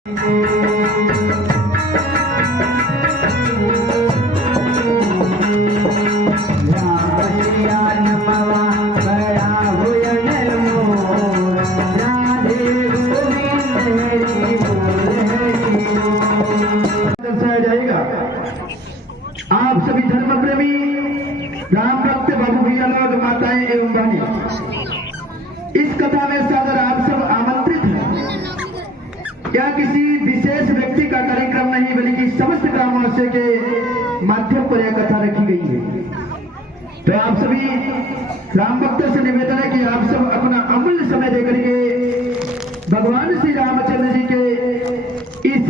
आप सभी धर्म प्रेमी राम भक्त बाबू भैया लोग, माताएं एवं बहनें, इस कथा में सादर आप सब आमंत्रित हैं। यह किसी विशेष व्यक्ति का कार्यक्रम नहीं, बल्कि समस्त ग्रामवासियों के माध्यम पर यह कथा रखी गई है। तो आप सभी राम भक्तों से निवेदन है कि आप सब अपना अमूल्य समय देकर के भगवान श्री रामचंद्र जी के इस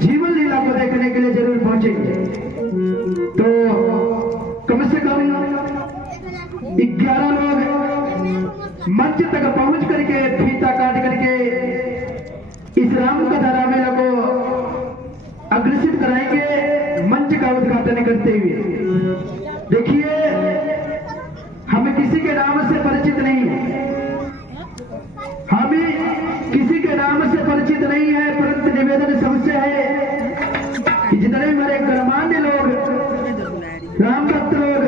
जीवन लीला को देखने के लिए जरूर पहुंचेंगे। तो कम से कम 11 लोग मंच तक पहुंच करके फीता काट करके इस राम कथा रामेला को अग्रसित कराएंगे, मंच का उद्घाटन करते हुए। देखिए, हम किसी के नाम से परिचित नहीं है, हम किसी के नाम से परिचित नहीं है, परंतु निवेदन सबसे है कि जितने हमारे गणमान्य लोग, राम भक्त लोग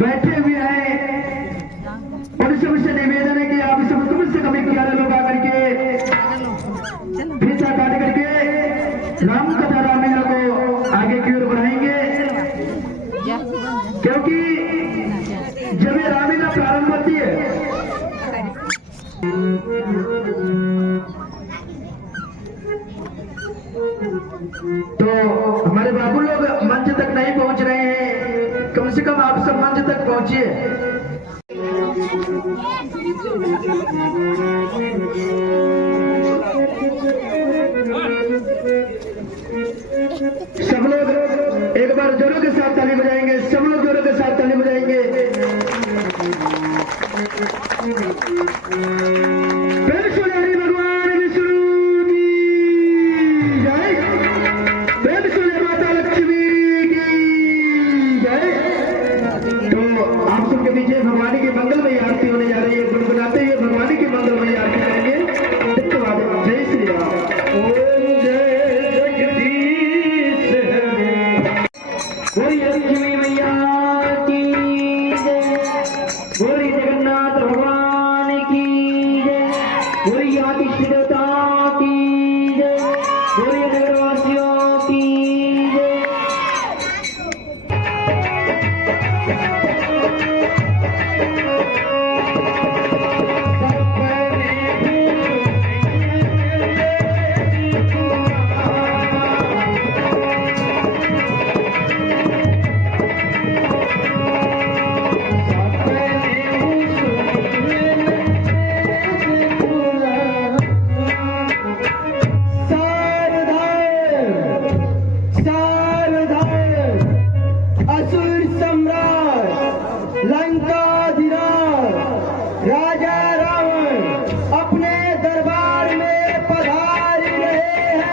बैठे हुए हैं, उन सबसे निवेदन है कि आप सब कम से कम 11 लोग आकर के फीता काट करके राम कथा रामेला को आगे की ओर बढ़ाएंगे, क्योंकि जब ये रामेला प्रारंभ होती है तो हमारे बाबू लोग मंच तक नहीं पहुंच रहे हैं। कम से कम आप सब मंच तक पहुंचिए। सब लोग एक बार जोरों के साथ ताली बजाएंगे, सब लोग जोरों के साथ ताली बजाएंगे। भगवान विष्णु की जय, माता लक्ष्मी की जय। तो आप सबके पीछे भगवान की मंगलमयी आरती होने जा रही है। गुनगुनाते हुए भगवान की मंगलमयी आरती करेंगे। धन्यवाद। जय श्री राम। ओम जय जगदीश हरे, बोली लक्ष्मी मैया की जय, बोली जगन्नाथ भगवान की जय, बोली आदित्य देवता की जय, बोली नगरवासियों की जय। राजा रावण अपने दरबार में पधार रहे हैं।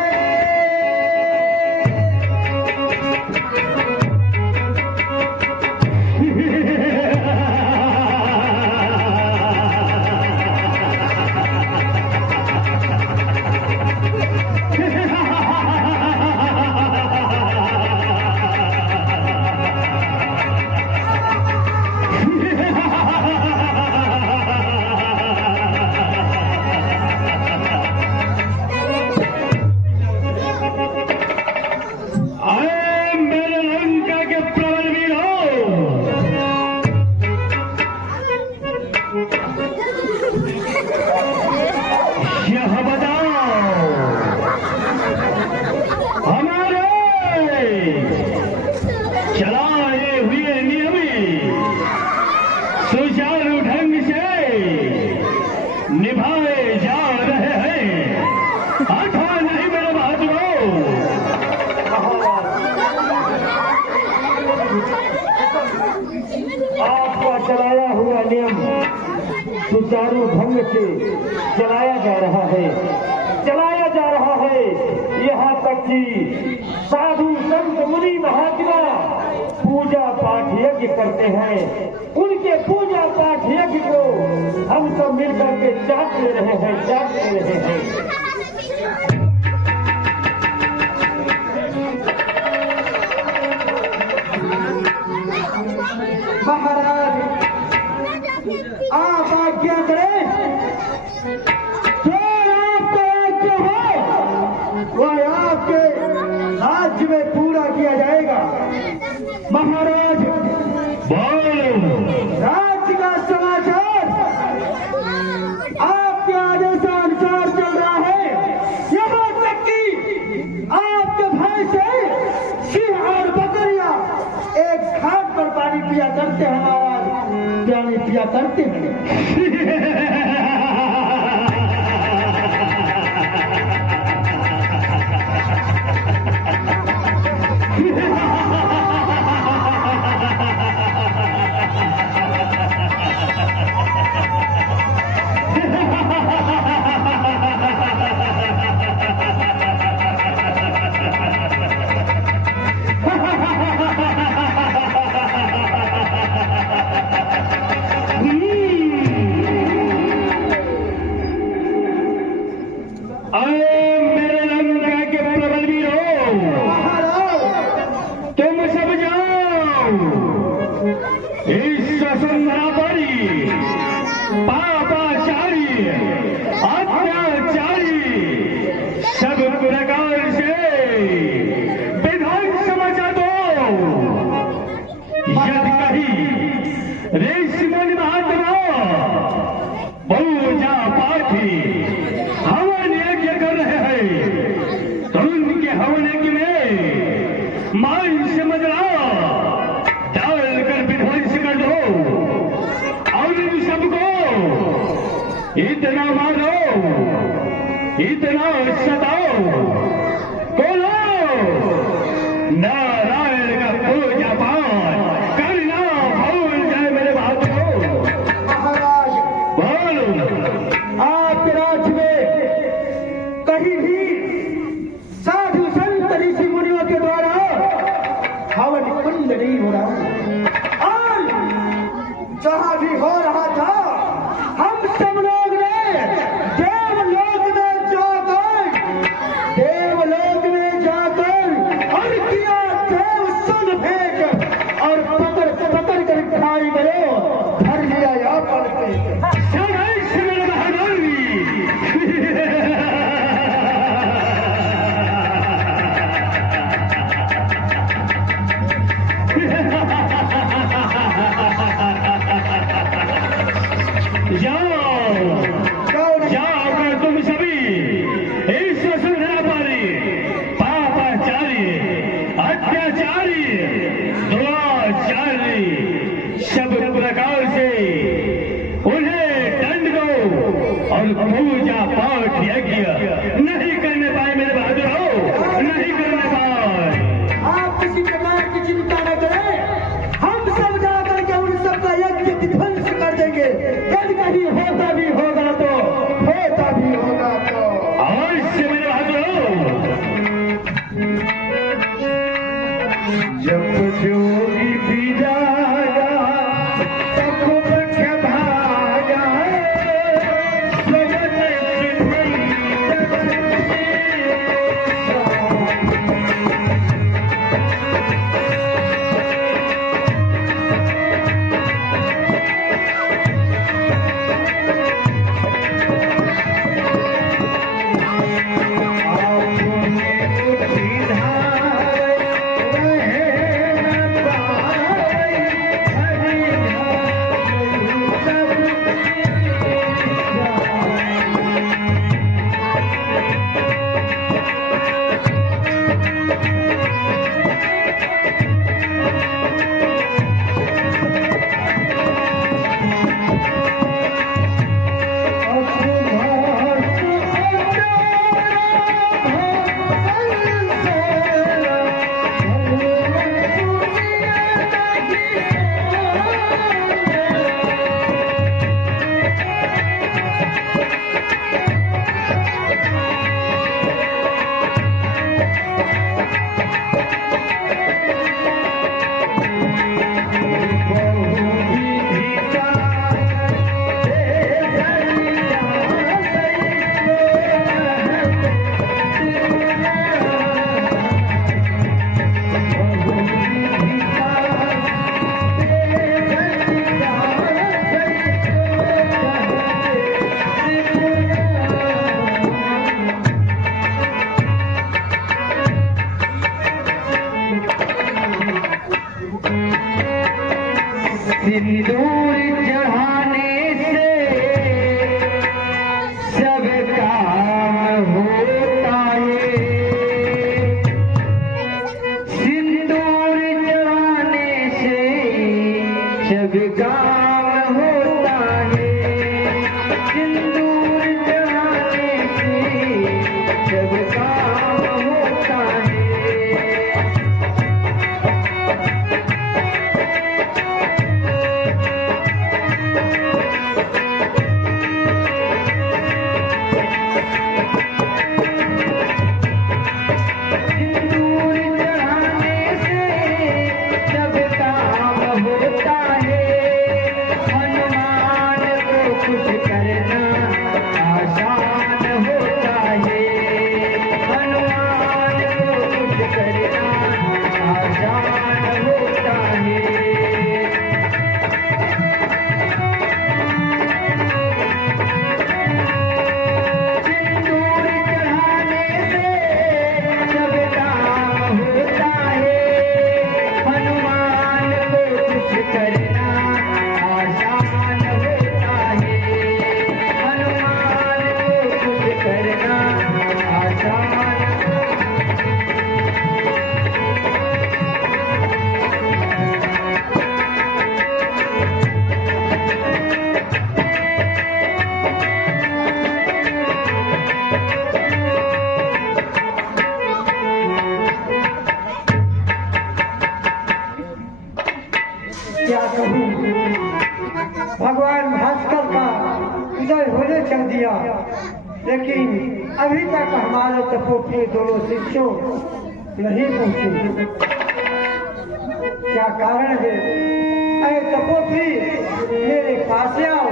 सुचारू ढंग से निभाए जा रहे हैं। आठा नहीं मेरे बहादुरों। आपका चलाया हुआ नियम सुचारू ढंग से चलाया जा रहा है, यहाँ तक कि साधु संत मुनि महात्मा पूजा पाठ यज्ञ करते हैं। उनके पूजा पाठ यज्ञ को हम सब मिलकर के जांच ले रहे हैं। वह आपके राज्य में पूरा किया जाएगा। महाराज राज्य का समाचार आपके आदेशानुसार चल रहा है। यहाँ तक कि आपके भाई से सिंह और बकरियां एक घाट पर पानी पिया करते हैं महाराज, क्या नहीं पिया करते हैं। इतना मारो, इतना सताओ, बोलो नारायण का पूजा पाठ करना भूल जाए मेरे भाइयों। महाराज बोलो, आपके राज्य में कहीं भी साधु संत ऋषि मुनियों के द्वारा हवन कुंड नहीं हो रहा, और जहां भी हो रहा था हम सब लोग ने देवलोक में जाकर दिया, लेकिन अभी तक हमारे तपोप्रिय दोनों शिष्यों नहीं पहुंचे। क्या कारण है? अरे तपोप्रिय मेरे पास आओ।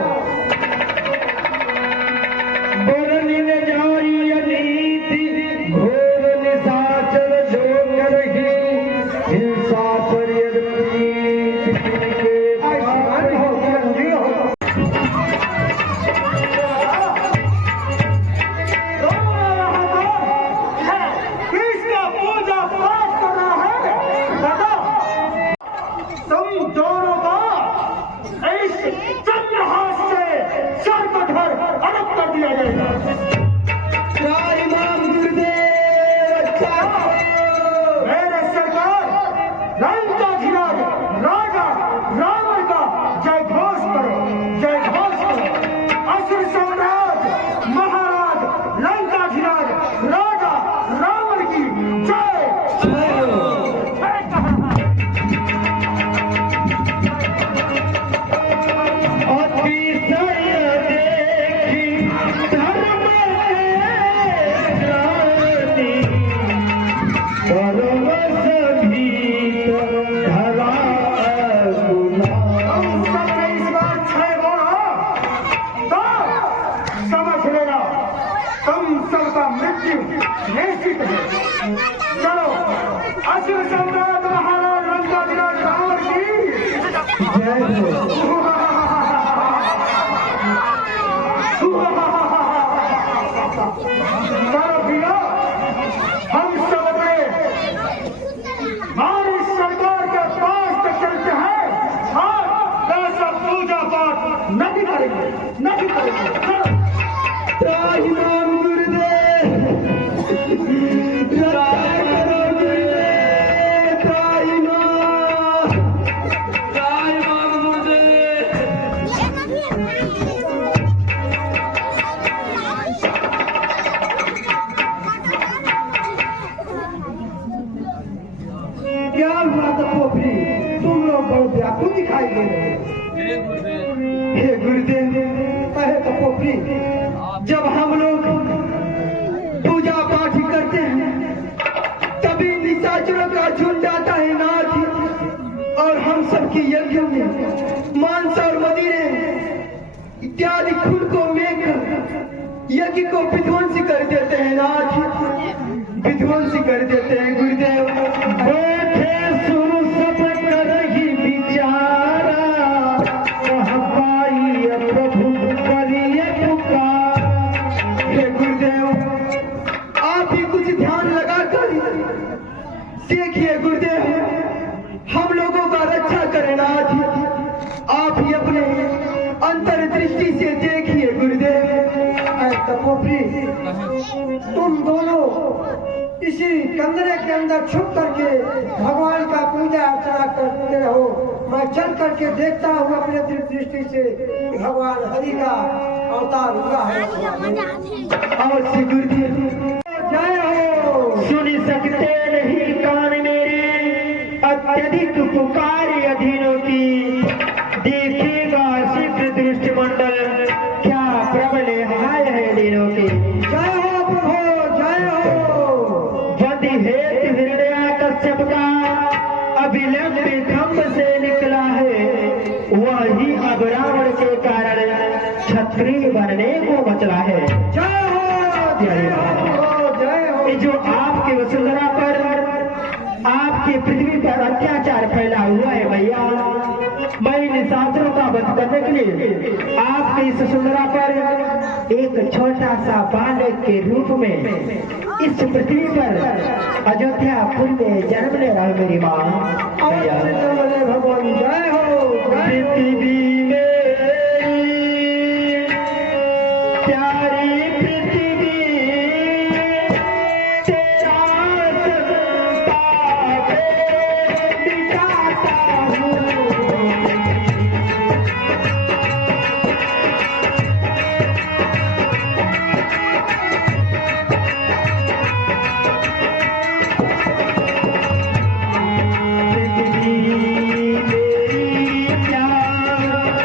बोलनी न जाई अनीति घोर निशाचर जो करही हिंसा पर यदि दिखाई दे रहे। हे गुरुदेव, कहे तपोप्री, जब हम लोग पूजा पाठ करते हैं तभी निशाचरों का झुंड आता है नाथ, और हम सबकी यज्ञ में मांस और मदिरे इत्यादि खुद को मेघ यज्ञ को विध्वंस कर देते हैं नाथ, विध्वंस कर देते हैं। गुरुदेव बैठे सुर सब करही विचारा कह पाई प्रभु करिए पुकार। हे गुरुदेव, आप ही कुछ ध्यान लगा कर देखिए गुरुदेव, हम लोगों का रक्षा करें नाथ, आप ही अपने अंतर्दृष्टि से देखिए गुरुदेव। तपोप्री, तुम दोनों इसी कमरे के अंदर छुप करके भगवान का पूजा अर्चना करते रहो, मैं चल करके देखता हूँ अपने दृष्टि से भगवान हरि का अवतार हुआ है। और श्री गुरुदेव जय हो। सुन सकते नहीं कान मेरे अत्यधिक पुकार अधीनों की, देखेगा शीघ्र दृष्टि मंडल क्या प्रबल हाय है दिनों की। जय हो प्रभु, जय हो। वधि हेतु हृदय कश्यप का अभिलंब खम्भ से निकला है, वही अब रावण के कारण क्षत्रिय बनने को बचला है। जय हो, जय हो, जय हो। जो आपके वसुंधरा पर आपके पृथ्वी पर अत्याचार फैला हुआ है भैया, मैं निशाचरों का वध करने के लिए आपके इस वसुंधरा पर एक छोटा सा बालक के रूप में इस पृथ्वी पर अयोध्यापुर में जन्म ले रहा है मेरी माँ। भगवान जय हो। पृथ्वी मेरी प्यारी पृथ्वी तेरा पापे बिताता हूँ। पृथ्वी मेरी प्यारी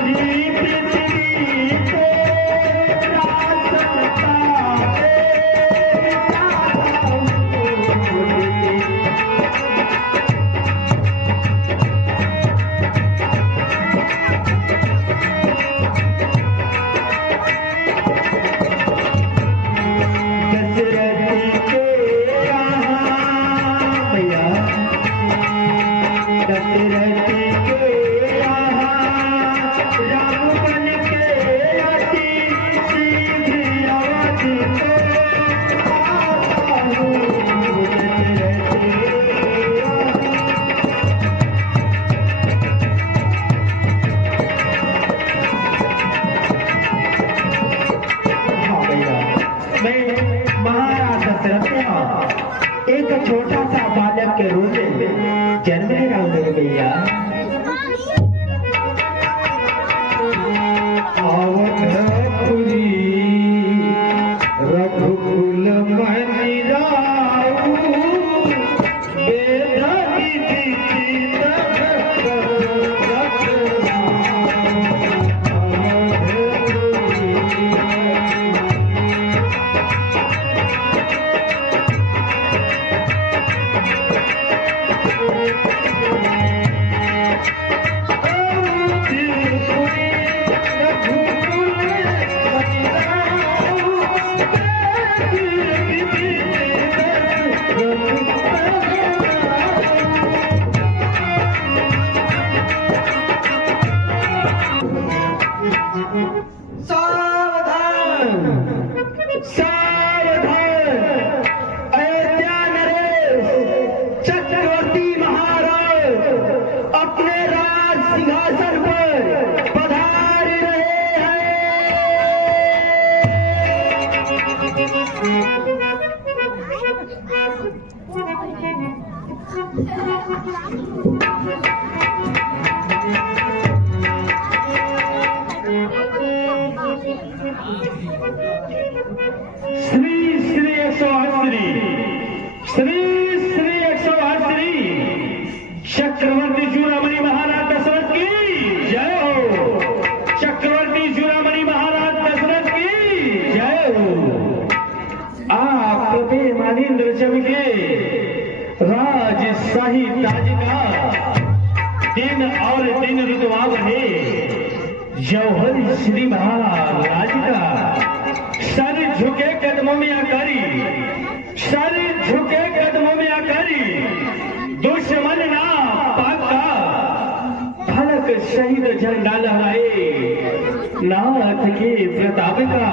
एक छोटा सा बालक के रूप में जन्म ले रहा हूँ मेरे भैया। अवधपुरी रघुकुल मणि राऊ वेद श्री श्री 108 श्री 108 चक्रवर्ती चूड़ामणि महाराज दशरथ की जय हो। चक्रवर्ती चूड़ामणि महाराज दशरथ की जय हो। आप मानेंद्र चमके राजशाही ताज का दिन और दिन रुतवा बने जौहर श्री महाराज का सर झुके कदमों में आकारी, सर झुके कदमों में आकारी, दुश्मन ना पाका फलक शहीद झंडा लहराए नाथ के प्रताप का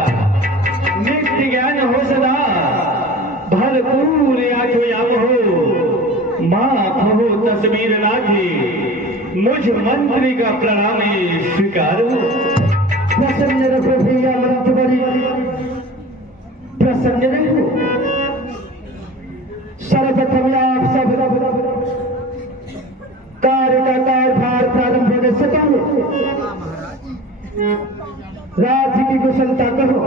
नित्य ज्ञान हो सदा भरपूर आठो याम हो माफ हो तस्वीर नाथी मुझ मंत्री का प्रणाम स्वीकार हो। प्रसन्न रखो भैया मंत्री, प्रसन्न रखो। सर्वप्रथम आप सब कार्य का कार्यभार प्रारंभ होने से पहले राज्य की कुशलता कहो।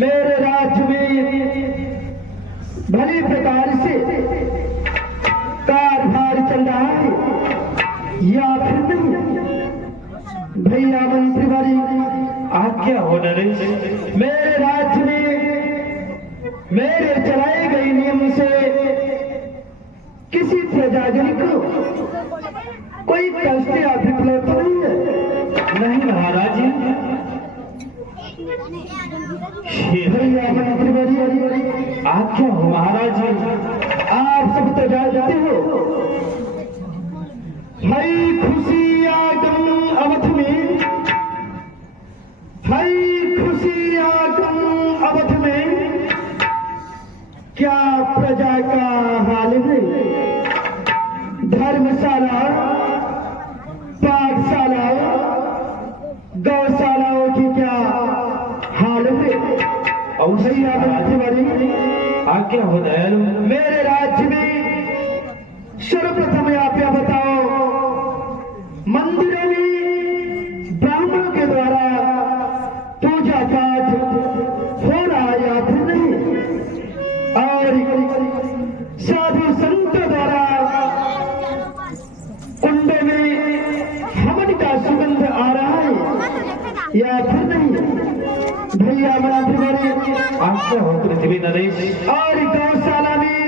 मेरे राज्य में भली प्रकार से कार्यभार चल रहा है या फिर नहीं? भैया मंत्री वाली आज्ञा हो नरेश। मेरे राज्य में मेरे चलाए गए नियम से किसी प्रजाजन को कोई कष्ट या विप्लव तो नहीं है? नहीं महाराज। भैया मंत्री वाली आज्ञा हो महाराज। आप सब तो जानते हो हई खुशी आगम अवध में, हई खुशी आगम अवध में क्या प्रजा का हाल है? धर्मशाला, पाठशाला, गौशालाओं की क्या हाल है? और सही राज्य वाली आज्ञा हो दयालु। मेरे राज्य में सर्वप्रथम आप क्या बताओ, मंदिरों में ब्राह्मणों के द्वारा पूजा पाठ हो रहा या फिर नहीं? और साधु संतों द्वारा कुंडे में हवन का सुगंध आ रहा है या फिर नहीं? भैया मंत्री आज्ञा हो पृथ्वी नरेश। और गौशाला में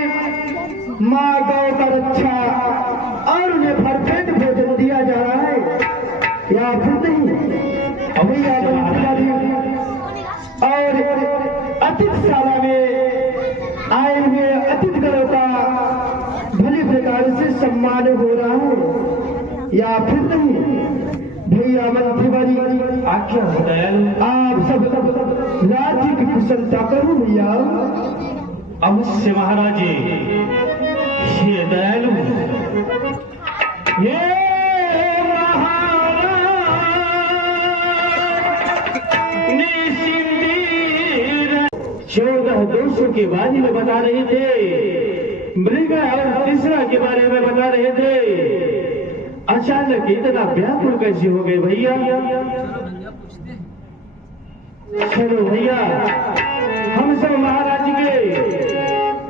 माँ गौ का रक्षा और उन्हें भरपेट भोजन दिया जा रहा है या फिर नहीं? भैया मंत्री और अतिथिशाला में आए हुए अतिथिगणों का भली प्रकार से सम्मान हो रहा है या फिर नहीं? भैया मंत्री वाली आज्ञा हो दयालु। आप सब राज्य की कुशलता करो भैया। अवश्य महाराज। ये दयालु ये महाराज निशिंदीर 14 दोषों के बारे में बता रहे थे, मृगा और तीसरा के बारे में बता रहे थे। अचानक इतना व्याकुल कैसे हो गए भैया? चलो भैया, हम सब महाराज के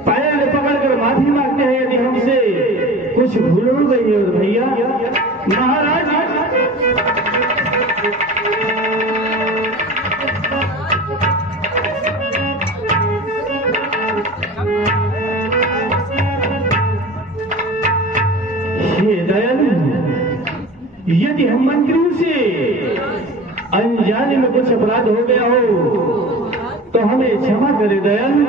पैर पकड़कर माफी मांगते हैं यदि हमसे कुछ भूल हो गई है भैया। महाराज हे दयालु, यदि हम मंत्रियों से अनजाने में कुछ अपराध हो गया हो तो हमें क्षमा करे दयालु।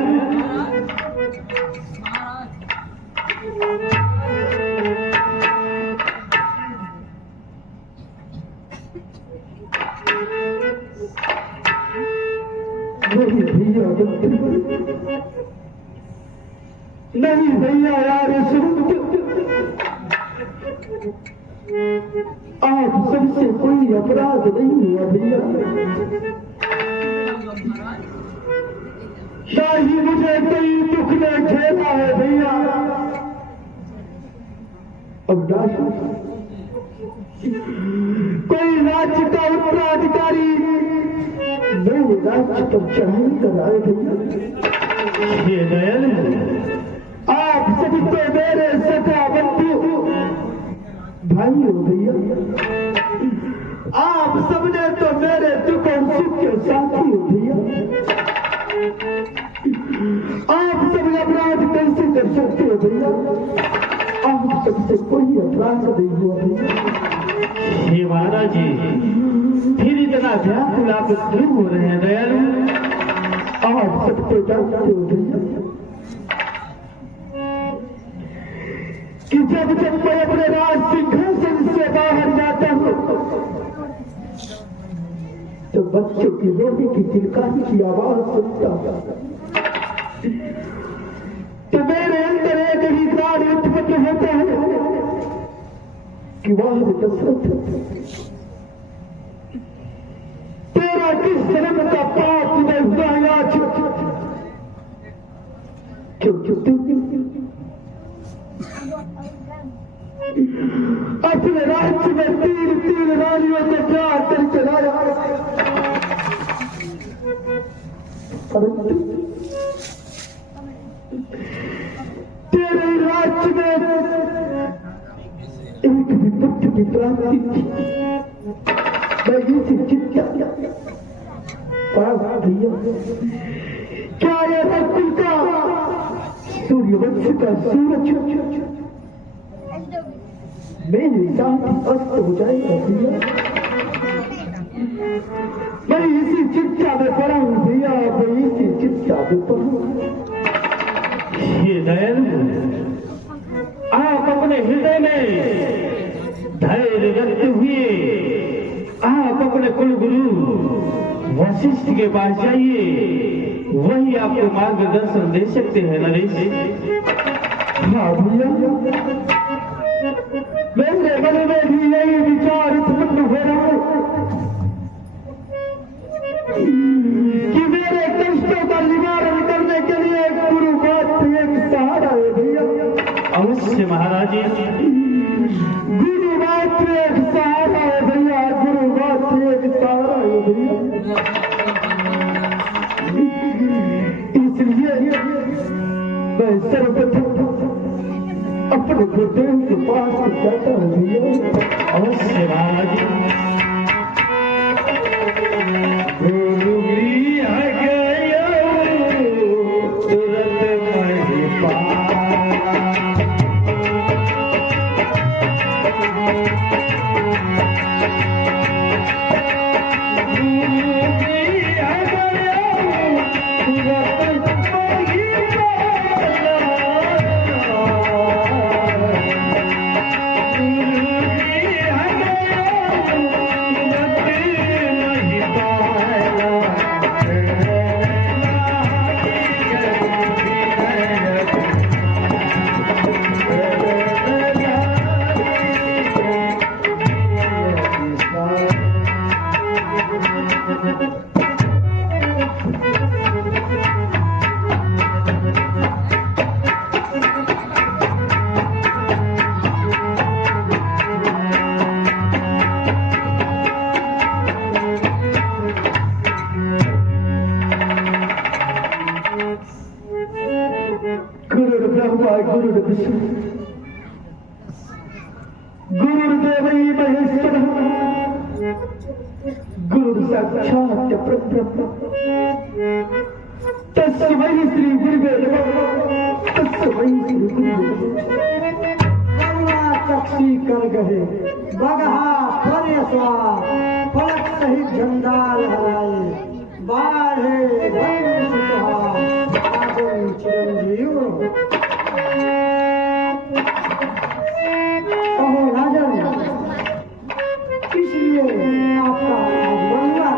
नहीं भैया यार, आप सबसे कोई अपराध नहीं हुआ भैया। शाही मुझे कोई दुख ने झेला है भैया। अब कोई राज्य का उत्तराधिकारी मेरे राज्य पर चढ़ाई कर आए भैया। ये दयालु, आप सभी तो मेरे सखा बंधु भाई हो भैया। आप सबने तो मेरे दुख और सुख के साथी हो भैया। आप सब अपराध कैसे कर सकते हो भैया? आप सबसे कोई अपराध नहीं हुआ भैया। हे महाराज जी, फिर इतना व्याकुल आप क्यों हो रहे हैं दयालु? आप सबको जानते हो भैया कि जब जब मैं अपने राज सिंहासन से बाहर जाता हूं तो बच्चों की रोटी की चिल्काने की आवाज सुनता हूं, तो मेरे अंदर एक ही प्राण उत्पन्न होता है कि वह दशरथ तेरा किस जन्म का पाप उदय हुआ आज? अपने राज्य में तीन रानियों को प्यार करके लाया, परंतु तेरे राज्य में एक भी पुत्र की प्राप्ति थी। मैं इसी चिंता भैया, क्या यह रत्न का सूर्यवंश का सूरज मेरे साथ अस्त हो जाएगा भैया? मैं इसी चिंता में पड़ा हूं भैया, मैं इसी चिंता में पड़ा हूं। ये दयालु, आप अपने हृदय में धैर्य रखते हुए आप अपने कुल गुरु वशिष्ठ के पास जाइए, वही आपको मार्गदर्शन दे सकते हैं नरेश। हाँ भैया, मेरे मन में भी यही विचार उत्पन्न हो रहा है कि मेरे कष्टों का निवारण करने के लिए एक गुरु मात्र एक सहारा है भैया। अवश्य महाराज, गुरु मात्र एक सहारा है भैया, गुरु मात्र एक सहारा है भैया। इसलिए मैं सर्वप्रथम अपने गुरुदेव के पास जाता हूँ भैया। अवश्य महाराज। गुरुगी आ गया तुरंत मेरे पास, गुरुगी आ गया तुरंत मेरे पास। गुरुर्ब्रह्मा गुरुर्विष्णु गुरुर्देवै महेश्वरः गुरुर्साक्षात् परब्रह्म तस्मै श्री गुरुवे नमः तस्मै श्री गुरुवे नमः चक्षी कर गए बगहा फरे स्वा फलक सहित झंडा लहराए बाढ़े चिरंजीव कहो राजन इसलिए आपका मंगला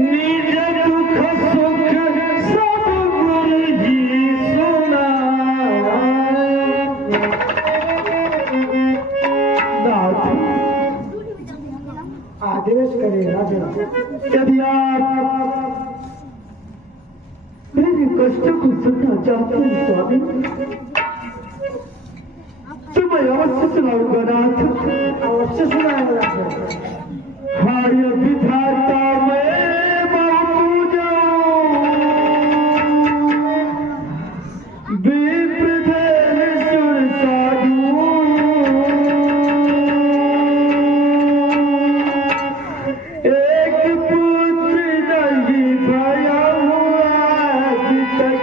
निज दुख सुख सब गुरु जी सुना आदेश करे राजा यदि आप मेरे कष्ट को सुनना चाहते हैं स्वामी तो मैं अवश्य सुनाऊंगा नाथ अवश्य सुनाऊंगा हमारी विधाता में पूजा विप्रधेश्वर साधु एक पुत्र नहीं भया हुआ आज तक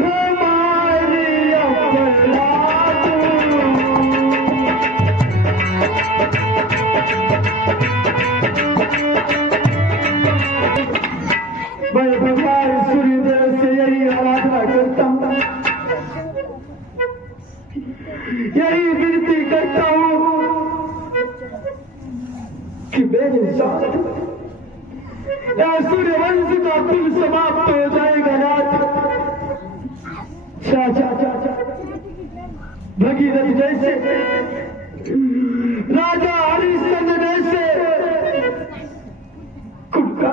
हमारी अपराध मैं भगवान सूर्यदेव से यही आराधना करता हूँ यही विनती करता हूँ कि मेरे साथ सूर्यवंश का कुल समाप्त हो जाएगा नाथ भगीरथ जैसे राजा हरिश्चंद्र जैसे कुटका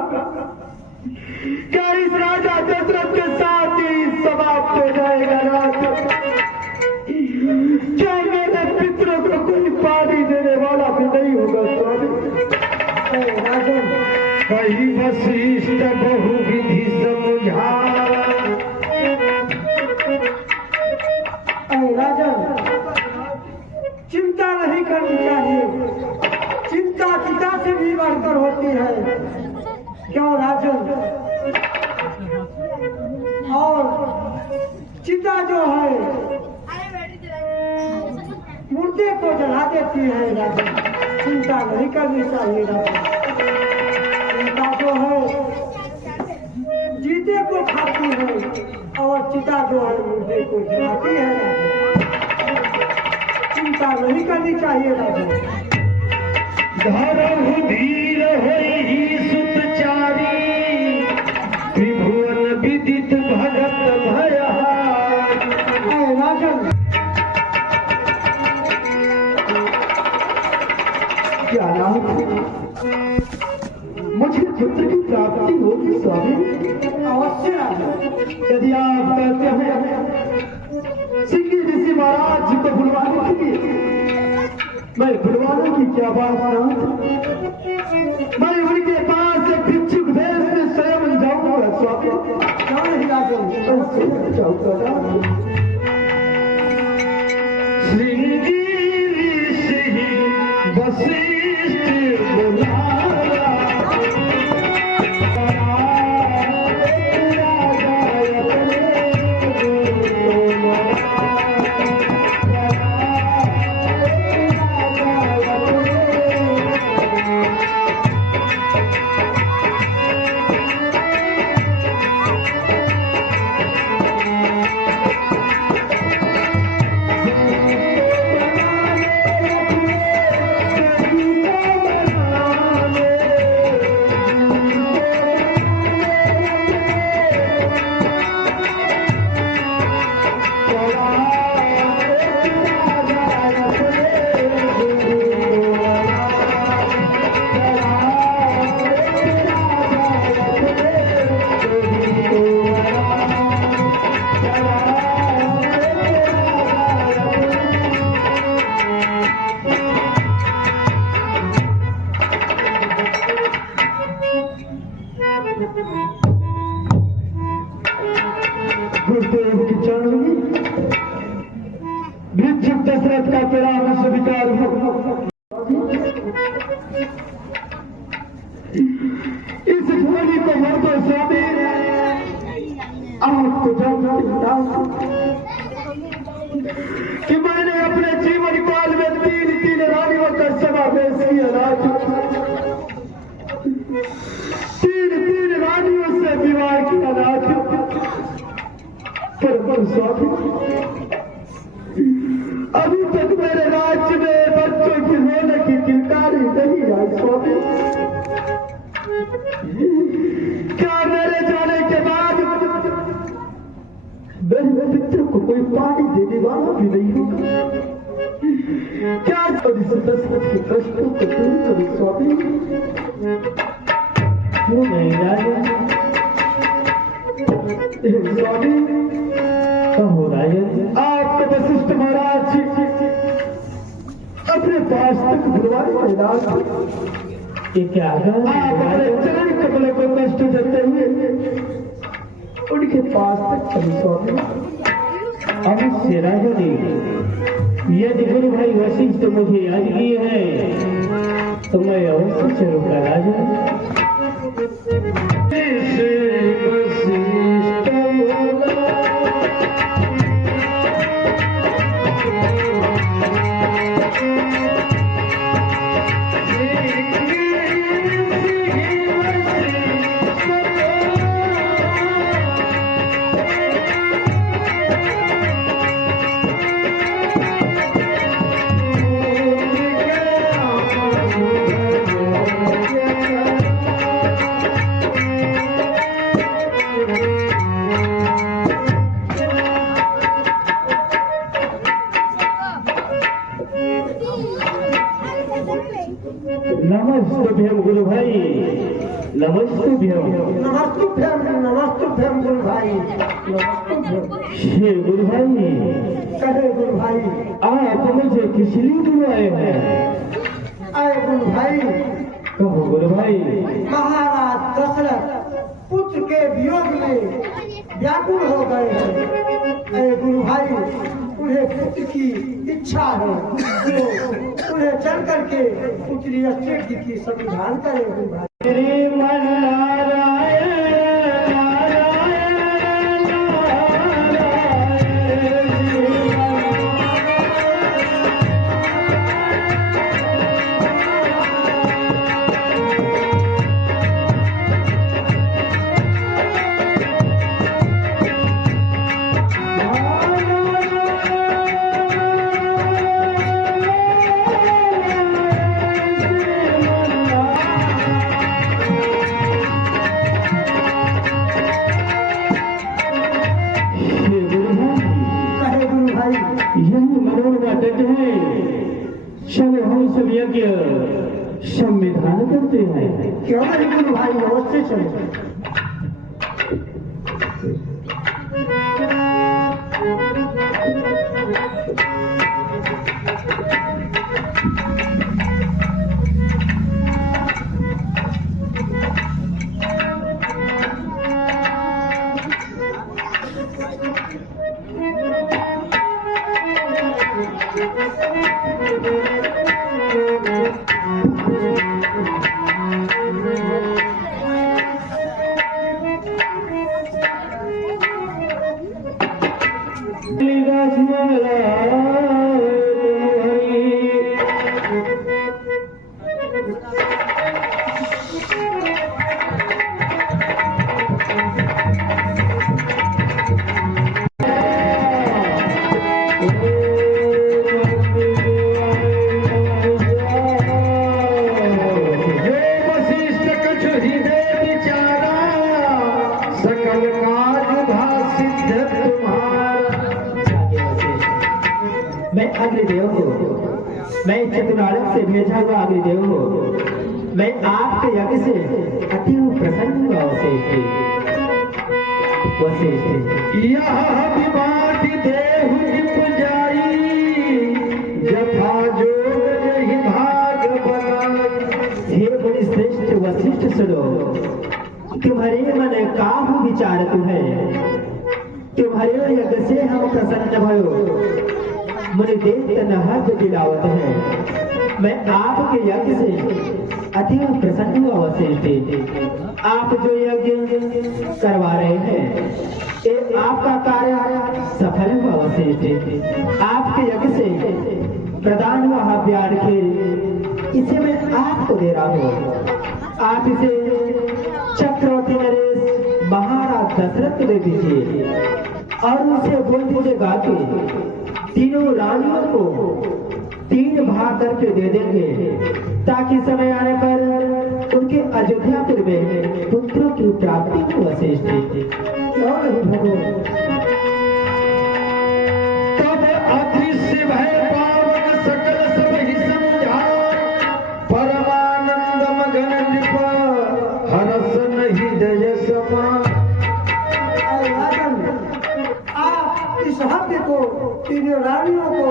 क्या इस राजा दशरथ के साथ ही समाप्त हो जाएगा नाथ क्या मेरे पितरों को कोई पानी देने वाला भी नहीं होगा स्वामी राजन कहीं वशिष्ठ बहुविधि समझा राजन चिंता नहीं करनी चाहिए चिंता चिता से भी बढ़कर होती है क्यों राजन और चिता जो है मुर्दे को जला देती है राजन चिंता नहीं करनी चाहिए राजन चिता जो है जीते को खाती है और चिता जो है मुर्दे को जलाती है राजन चिंता नहीं करनी चाहिए राजन धरहु धीर होई सुतचारी त्रिभुवन विदित भगत भया राजन क्या नाम मुझे पुत्र की प्राप्ति होगी स्वामी अवश्य यदि आप कहते हैं सिंह ऋषि महाराज जी को बुलवाने के लिए मैं बुलवाने की क्या बात मैं उनके पास एक भिक्षुक भेष में स्वयं जाऊंगा स्वामी जाऊंगा सिंह ऋषि वशिष्ठ बुलाया दशरथ का तेरा विचार हो। इस ध्वनि को मर दो स्वामी, आपको जानता हूं कि मैंने अपने जीवन काल में 3 रानियों का समावेश किया। 3 रानियों से विवाह किया राज। पर स्वामी, अभी तक मेरे राज्य में बच्चों की होने की किलकारी नहीं आई स्वामी। क्या मेरे जाने के बाद मेरे बच्चों को कोई पानी देने वाला भी नहीं होगा? क्या इस दशरथ के कष्टों को दूर करो स्वामी। क्यों नहीं राजा? स्वामी कहो राजन, आपको वशिष्ठ महाराज अपने पास तक बुलवाए ये क्या है? आप अपने चरण कमलों को कष्ट देते हुए उनके पास तक चले स्वामी। अवश्य राजा जी, यदि गुरु भाई वशिष्ठ मुझे याद किए हैं तो मैं अवश्य चलूंगा राजा। नमस्तुभ्यम गुरु भाई, नमस्तुभ्यम। नमस्तुभ्यम गुरु भाई। हे गुरु भाई, कहे गुरु भाई, आप मुझे किस लिए बुलाए हैं? आए गुरु भाई, कहो गुरु भाई। महाराज दशरथ पुत्र के वियोग में व्याकुल हो गए हैं। अरे गुरु भाई, उन्हें पुत्र की इच्छा है तो उन्हें चल करके पुत्री अस्थिति की संविधान करें गुरु भाई। श्रीमन नारायण नारायण यज्ञ संविधान करते हैं। क्यों नहीं गुरु भाई, अवश्य चले। मैं चतुरार्थ से भेजा हुआ अग्निदेव हूँ। मैं आपके यज्ञ से अति प्रसन्न हुआ वशिष्ठ। यह विवाद देहु पुजाई, यथा जोग जहि भाग बनाई। हे बड़े श्रेष्ठ वशिष्ठ सुनो, तुम्हारे मन काहू विचार है, तुम्हारे यज्ञ से हम प्रसन्न भयो। मुझे देख तनहात दिलावत है। मैं आपके यज्ञ से अति प्रसन्न हुआ वशिष्ठ। आप जो यज्ञ करवा रहे हैं ये आपका कार्य सफल हुआ वशिष्ठ। आपके यज्ञ से प्रदान हुआ हथियार खेल इसे मैं आपको दे रहा हूँ। आप इसे चक्रवर्ती नरेश महाराज दशरथ को दे दीजिए और उसे बोल दीजिएगा कि तीनों रानियों को 3 भाग करके दे देंगे ताकि समय आने पर उनके अयोध्यापुर में पुत्रों की प्राप्ति हो वशिष्ठ। और भगवान तब अदृश्य भय पावन सकल सब ही समझा, परमानंद मगन नृप हरस नहीं दय समा। आप इस हव्य को तीनों रानियों को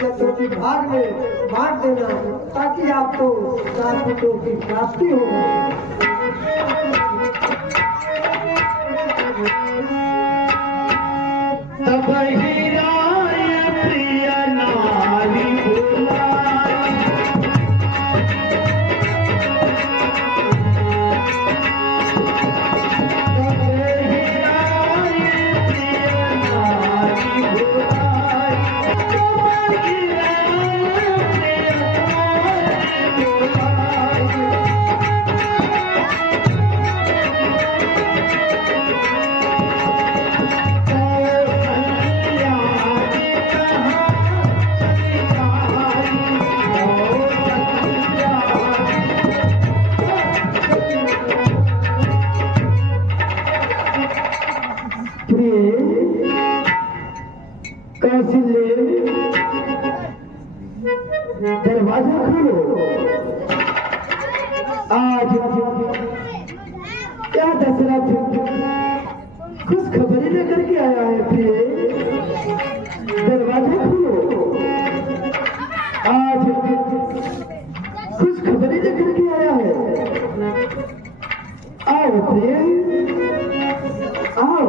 चतुर्थी भाग में बांट देना ताकि आपको 4 पुत्रों की प्राप्ति हो। तब ही राय प्रिय नारी बुलाई, तब ही राय प्रिय नारी बुलाई, तब ही राय प्रिय नारी बुलाई। कौशल्य दरवाजा खोलो। आज क्या दशरथ खुश खबरी लेकर के आया है प्रिय, दरवाजा खोलो। आज खुश खबरी लेकर के आया है। आओ प्रिय आओ।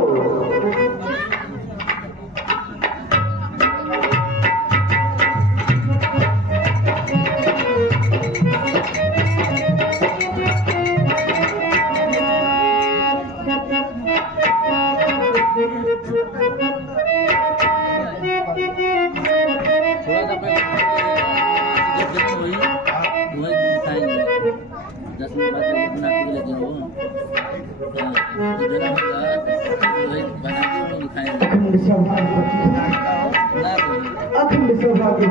अखंड सौभाग्य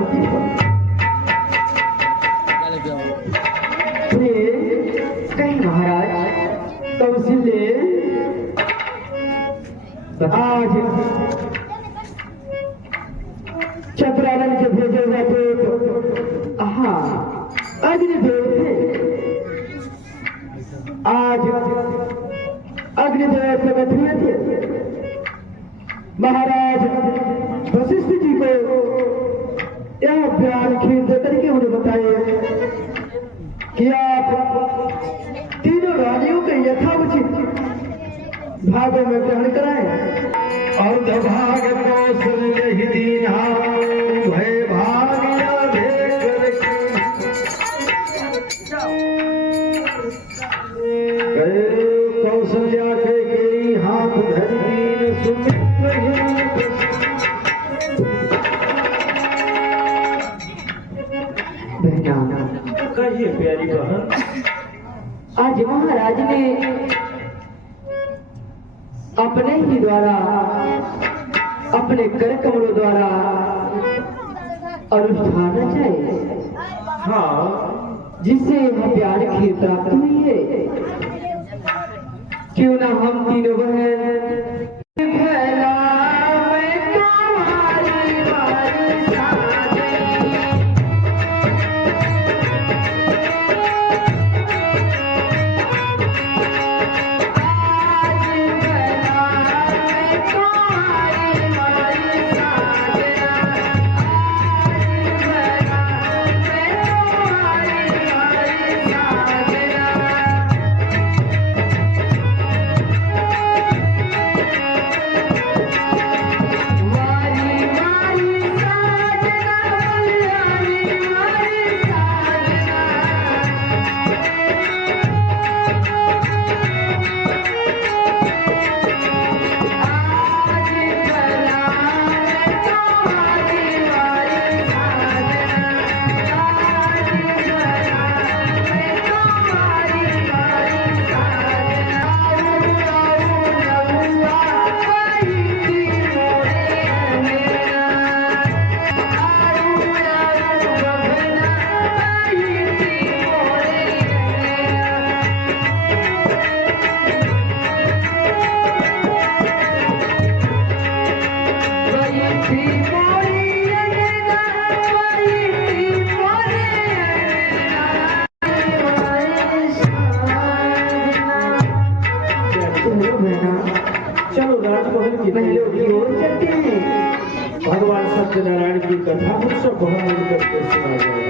कहीं महाराज कौशल्य आज चक्रानंद के भेजे हुए तो हाँ अग्निदेव थे। आज अग्निदेव प्रकट हुए थे। महाराज वशिष्ठ जी को यह प्यार खीर देकर के उन्हें बताए कि आप तीनों रानियों के यथाउचित भागों में ग्रहण कराएं। और भाग कौशल्य ही दीना भय भाग्य देकर कौशल्या के गिरी हाथ धरी दीन सुमित्र कहिए प्यारी बहन। आज महाराज ने अपने ही द्वारा अपने कर कमलों द्वारा अनुष्ठान चाहिए हाँ जिससे हमें प्यार की प्राप्ति हुई है। क्यों ना हम तीनों बहन महलों की ओर चलते हैं। भगवान सत्यनारायण की कथा हम सब बहुत करके सुना जाए।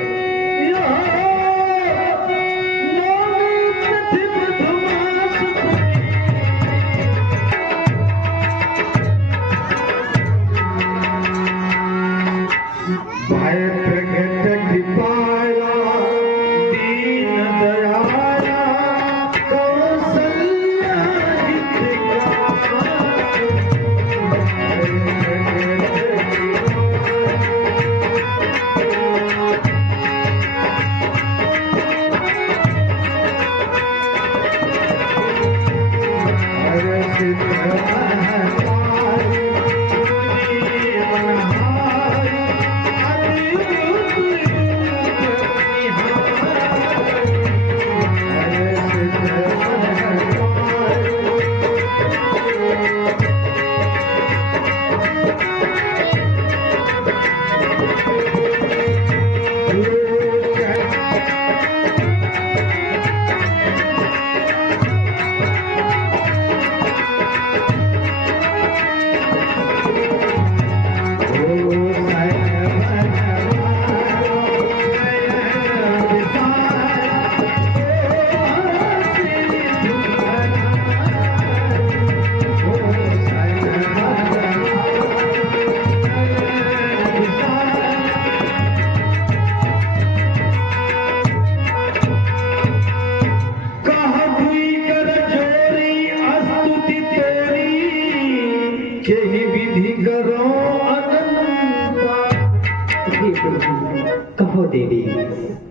कहो देवी,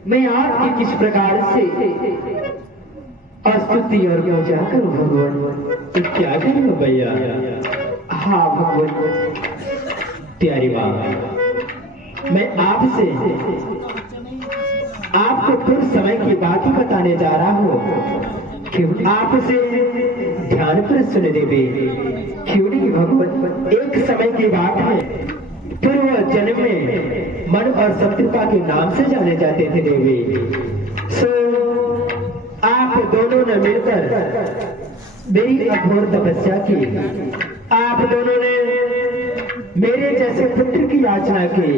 मैं आपकी किस प्रकार से स्तुति और पूजा करूं भगवान? क्या करूं भैया? हाँ भगवान, प्यारी माँ, मैं आपसे आपको कुछ समय की बात ही बताने जा रहा हूँ। क्यों आपसे ध्यान पर सुन देवी। क्यों नहीं भगवान, एक समय की बात है, पूर्व जन्म में मन और शत्रुपा के नाम से जाने जाते थे देवी। सो आप दोनों ने मिलकर मेरी अघोर तपस्या की। आप दोनों ने मेरे जैसे पुत्र की याचना की।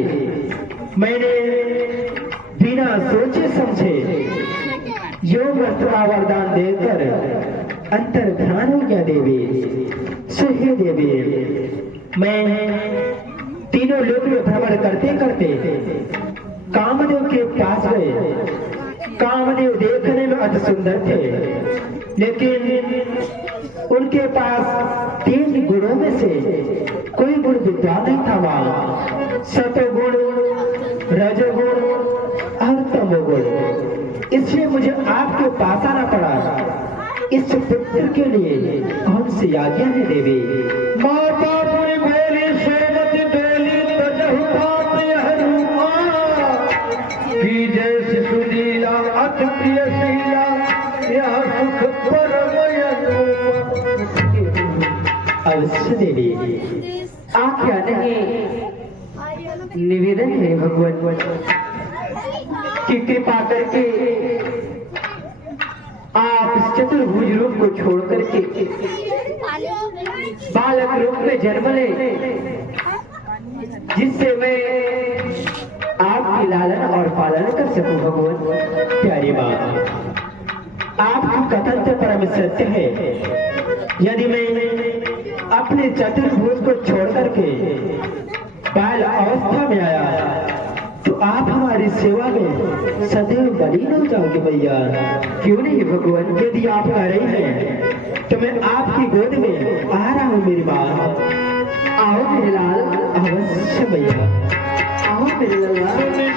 मैंने बिना सोचे समझे योग वस्त्र वरदान देकर अंतर ध्यान हो गया देवी। सुहे देवी, मैं तीनों लोक में भ्रमण करते करते कामदेव के पास गए। कामदेव देखने में अति सुंदर थे, लेकिन उनके पास 3 गुणों में से कोई गुण विद्वान नहीं था। वहां सतोगुण, रजोगुण और तमोगुण। इसलिए मुझे आपके पास आना पड़ा। इस पुत्र के लिए कौन सी आज्ञा है देवी? माता पुरी बोली सोमति डोली तजहु बात यह रूपा की जैसी सुनीला अति प्रिय शीला यह सुख परमय अवश्य देवी, आज्ञा नहीं, निवेदन है भगवान कि कृपा करके आप इस चतुर्भुज रूप को छोड़ करके बालक रूप में जन्म ले, जिससे मैं आपकी लालन और पालन कर सकूं भगवान। प्यारी माँ, आपकी कथन तो परम सत्य है। यदि मैं अपने चतुर्भुज को छोड़ करके बाल अवस्था में आया तो आप हमारी सेवा में सदैव बलीन हो जाओगे भैया। क्यों नहीं भगवान, यदि आप आ रही हैं तो मैं आपकी गोद में आ रहा हूँ मेरी माँ। आओ मेरे लाल, अवश्य भैया, आओ मेरे लाल।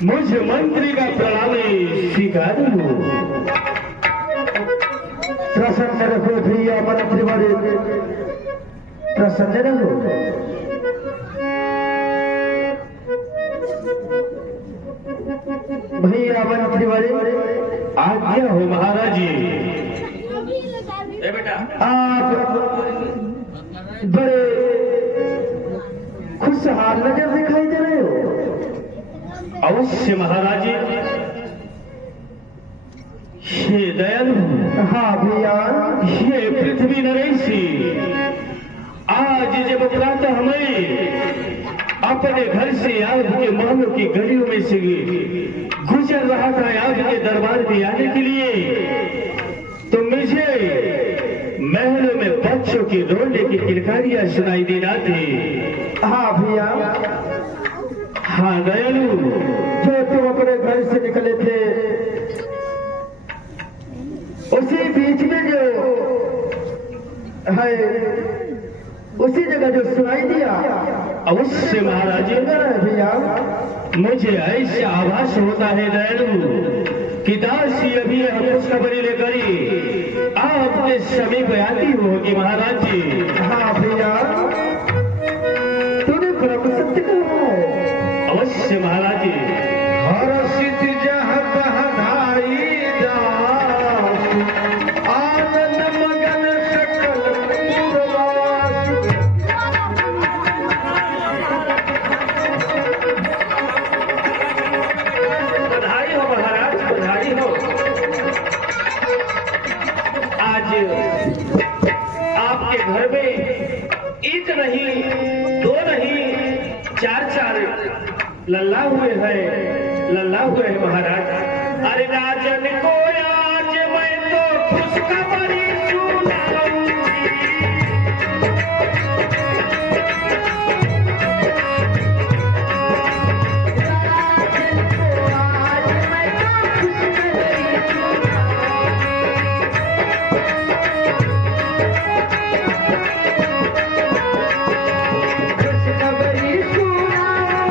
मुझ मंत्री का प्रणामी स्वीकार लो। प्रसन्न रहो भैया मंत्री बड़े, प्रसन्न रहो। भैया मंत्री बड़े, आज्ञा हो महाराज जी। बेटा आप बड़े खुशहाल नजर दिखाई दे रहे हो। अवश्य महाराज जी। हे दयालु, हाँ भैया, ये पृथ्वी नरेशी आज जब प्रातः हमें अपने घर से आपके महलों की गलियों में से गुजर रहा था आपके दरबार में आने के लिए, तो मुझे महलों में बच्चों की रोने की किलकारियां सुनाई देना थी। हाँ भैया, हाँ दयालु, जो तुम अपने घर से निकले थे उसी बीच में जो है उसी जगह जो सुनाई दिया। अवश्य महाराज जी। भैया, मुझे ऐसा आभास होता है दयालु कि दासी अभी खुशखबरी लेकर ही आपके समीप आती होगी महाराज जी। हाँ भैया, तूने ब्रह्म सत्य कहा है। अवश्य महाराज जी। हर सिद्धि जहाँ बहनाई दास, आनंद मगन सकल पूर्वास। बधाई हो महाराज, बधाई हो। आज आपके घर में एक नहीं, दो नहीं, चार चार लल्ला हुए हैं महाराज। अरे राजन को आज मैं तो खुशखबरी सुनाऊंगी। खुशखबरी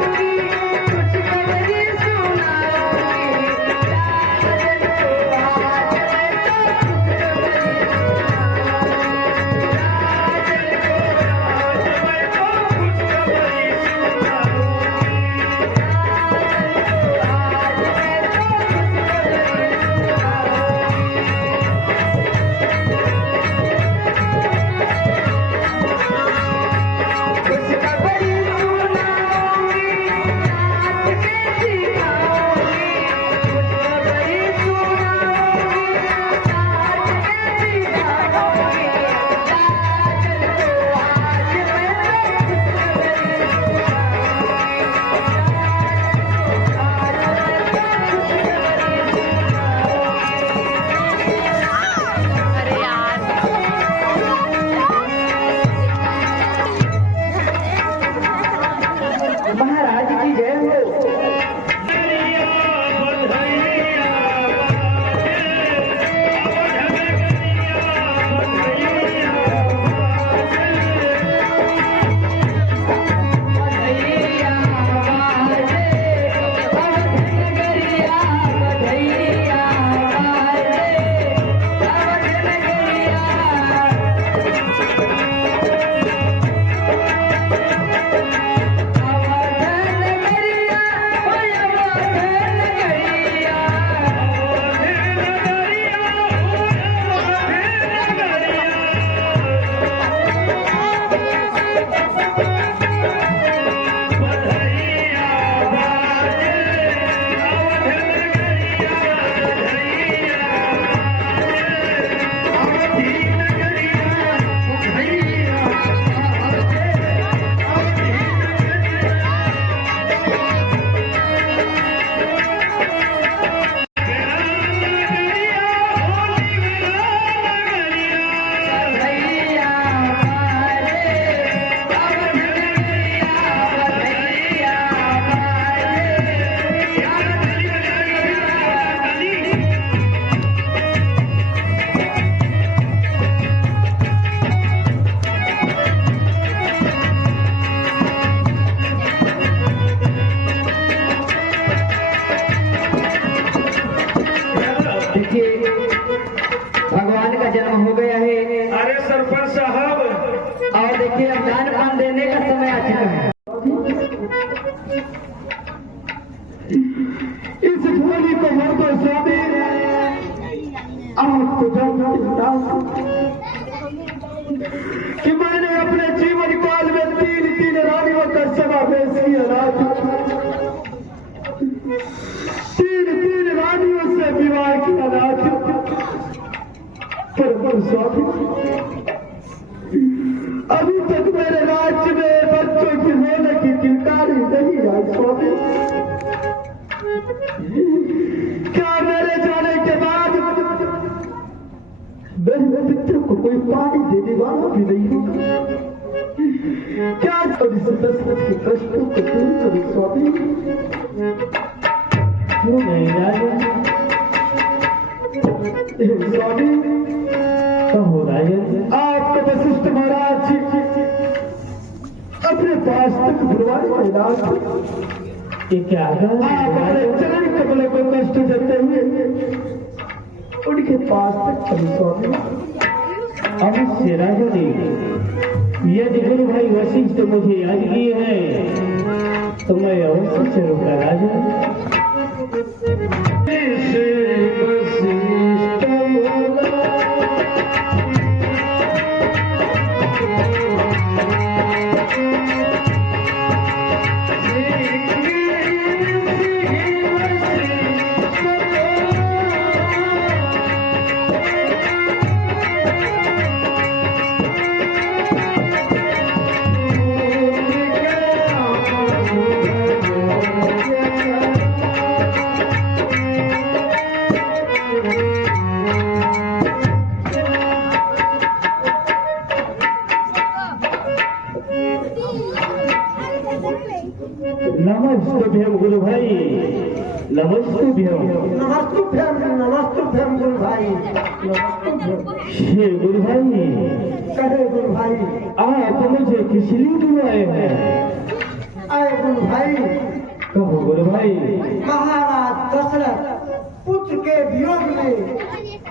सुनाऊंगी, देखिए भगवान का जन्म हो गया है अरे सरपंच साहब, और देखिए अब दान पान देने का समय आ चुका है। इस झोली को भर दो स्वामी, आपको जानता कि मैंने अपने जीवन काल में 3 रानियों का समावेश किया। 3 रानियों से विवाह किया। पर स्वामी, अभी तक मेरे राज्य में बच्चों की होने की किलकारी नहीं आई। स्वामी, क्या मेरे जाने के बाद मेरे बच्चों को कोई पानी देने वाला भी नहीं होगा? क्या कभी से दशरथ के प्रश्नों को दूर करूं स्वामी? क्यों नहीं राजा? स्वामी, कहो राजन, आपको वशिष्ठ महाराज जी अपने पास तक बुलवाने का इलाज, ये क्या है? आप अपने चरण कमलों को कष्ट देते हुए उनके पास तक चले स्वामी। अवश्य राजा देव, यदि गुरु भाई वशिष्ठ मुझे याद किए हैं तो मैं अवश्य चलूंगा राजा। नमस्तुभ्यम गुरु भाई, नमस्तुभ्यम। नमस्तुभ्यम गुरु भाई। हे गुरु भाई, कहे गुरु भाई, आप मुझे किस लिए बुलाए हैं? आए गुरु भाई, कहो गुरु भाई। महाराज दशरथ पुत्र के वियोग में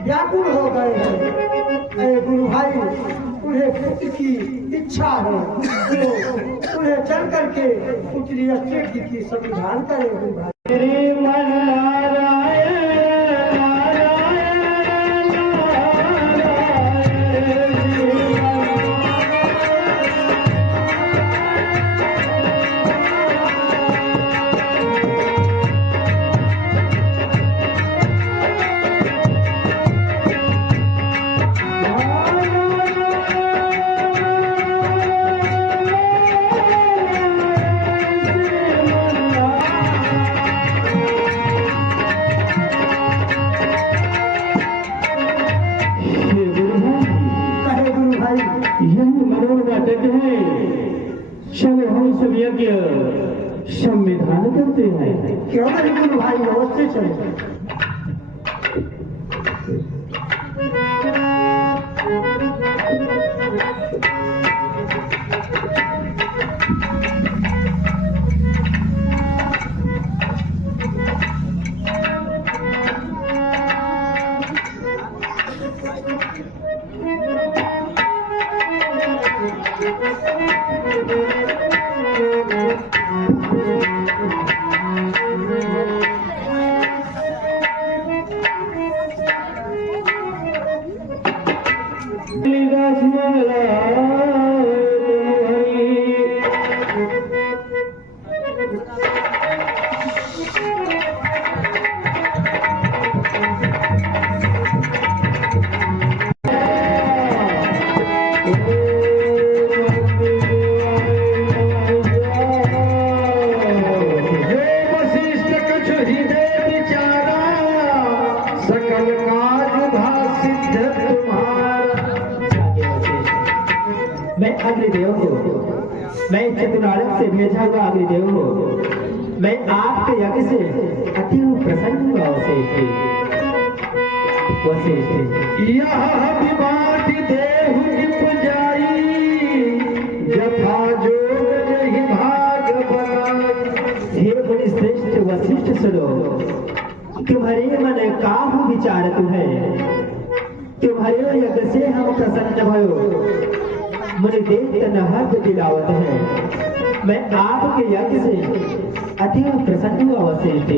व्याकुल हो गए हैं। अरे गुरु भाई, उन्हें पुत्र की इच्छा है तो उन्हें चल करके पुत्री अस्त्री की संविधान करें गुरु भाई। श्रीमन नारायण नारायण संविधान करते हैं। क्यों नहीं गुरु भाई, अवश्य चले। मैं चतुरार्थ से भेजा हुआ अग्निदेव हूँ। मैं आपके यज्ञ से अति प्रसन्न हुआ वशिष्ठ। यह विवाद देहु उपजाई, यथा जोग नहीं भाग बनाई। हे बड़े श्रेष्ठ वशिष्ठ सुनो, तुम्हारे मन काहू विचार तू है, तुम्हारे यज्ञ से हम प्रसन्न भयो, मुझे देख तन हर्ष दिलावत है। मैं आपके यज्ञ से अति प्रसन्न हुआ वशिष्ठ।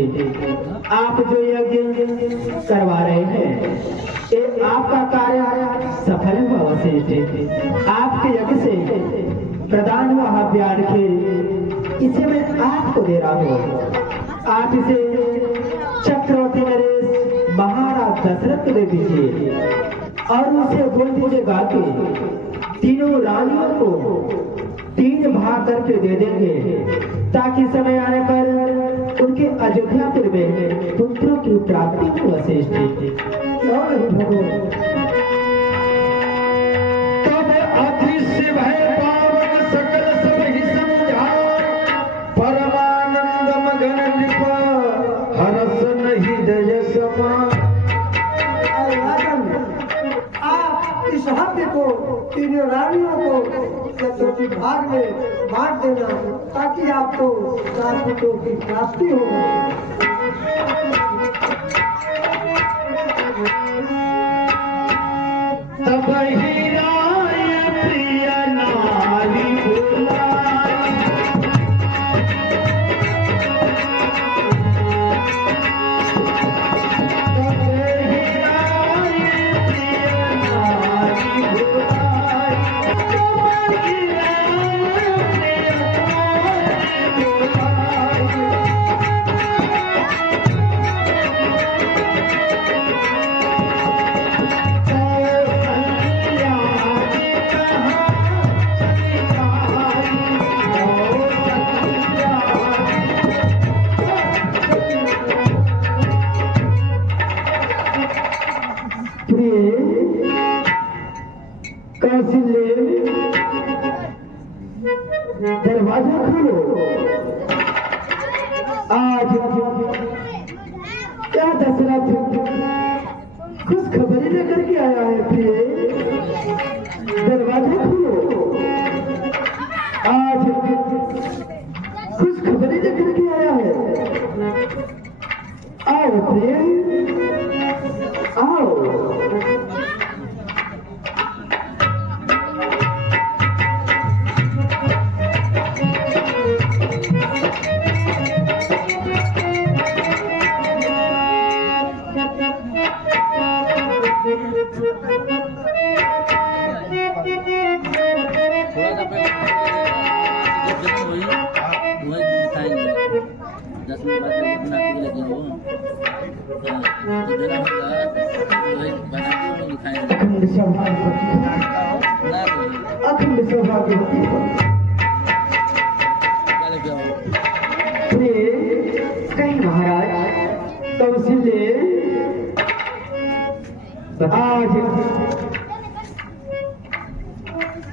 आप जो यज्ञ करवा रहे हैं ये आपका कार्य सफल हुआ वशिष्ठ। आपके यज्ञ से प्रदान हुआ हव्यान खीर इसे मैं आपको दे रहा हूँ। आप इसे चक्रवर्ती नरेश महाराज दशरथ को दे दीजिए और उसे बोल दीजिएगा कि तीनों रानियों को 3 भाग करके दे देंगे, ताकि समय आने पर उनके अयोध्यापुर में पुत्रों की प्राप्ति हो वशिष्ठ। तब अतिशय भय पावन सकल सब ही समझा, परमानंद मगन नृप हरस नहीं दय समा। आप इस हव्य को तीनों रानियों को चतुर्थी भाग में बांट देना, ताकि आपको 4 पुत्रों की प्राप्ति हो। तब ही राय प्रिय नारी बुलाई, तब ही राय प्रिय नारी बुलाई, तब ही राय प्रिय नारी बुलाई। कौशल्य दरवाजा खोलो। आज क्या दशरथ खुश खबरी लेकर के आया है प्रिय, दरवाजा खोलो। आज खुश खबरी लेकर के आया है, आओ प्रिय आओ। अखंड सौभाग्य कहीं महाराज कौशल्य आज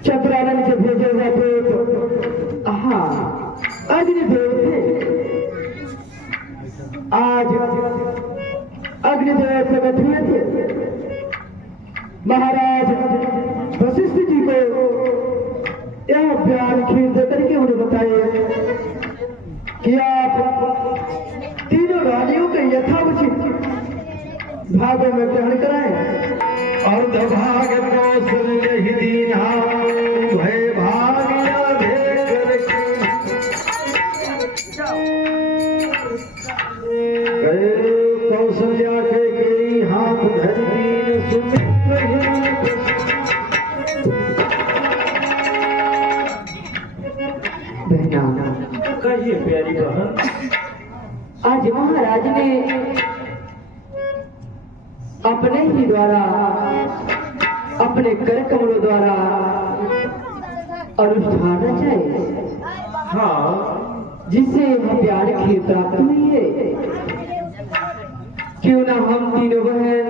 चक्रानंद के भेजे हुए थे, हाँ अग्निदेव थे। आज अग्निदेव प्रकट हुए थे। महाराज वशिष्ठ जी को यह बयान खीर देकर के उन्हें बताए कि आप तीनों रानियों के यथाउचित भागों में ग्रहण कराएं। अर्धभाग कौशल्य ही दीन्हा, भय भाग्य भेद कौशल्या के हाथ धर दीन सुमित्र कहिए प्यारी बहन। आज महाराज ने अपने ही द्वारा अपने कर कमलों द्वारा अनुष्ठान चाहिए, हाँ जिससे प्यार की प्राप्त हुई है। क्यों ना हम तीनों बहन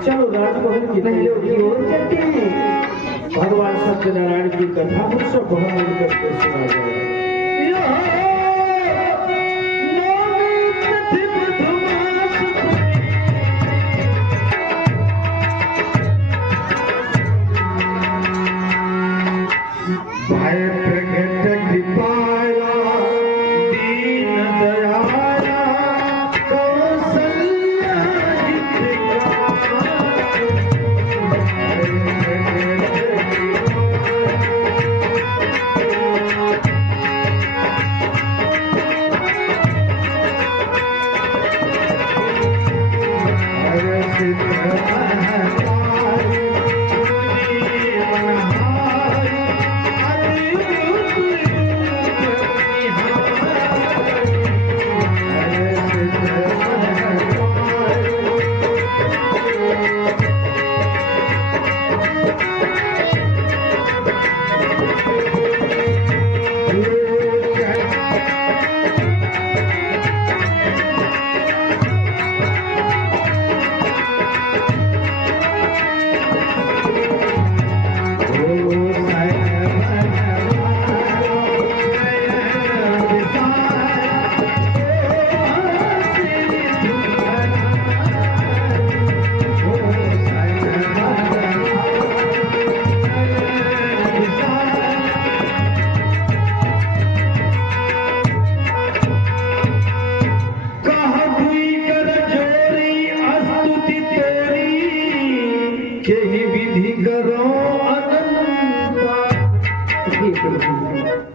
चलो राजमहल की महलों की ओर चलते हैं। भगवान सत्यनारायण की कथा हम सब भगवान करके सुना जाए।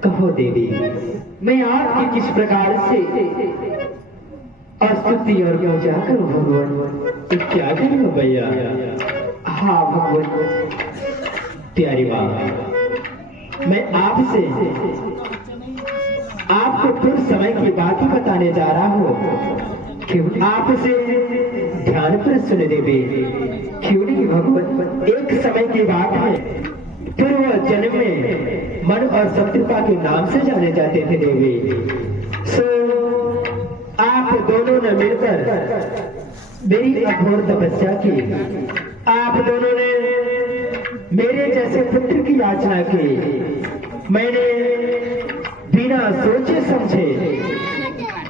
कहो देवी, मैं आपकी किस प्रकार से स्तुति और पूजा करूं भगवान? क्या करूं भैया? हाँ भगवान प्यारी माँ, मैं आपसे आपको कुछ समय की बात ही बताने जा रहा हूँ। क्यों आपसे ध्यान पर सुन देवी। क्यों नहीं भगवान, एक समय की बात है, पूर्व जन्म में मन और शत्रुपा के नाम से जाने जाते थे देवी। सो आप दोनों ने मिलकर मेरी अघोर तपस्या की। आप दोनों ने मेरे जैसे पुत्र की याचना की। मैंने बिना सोचे समझे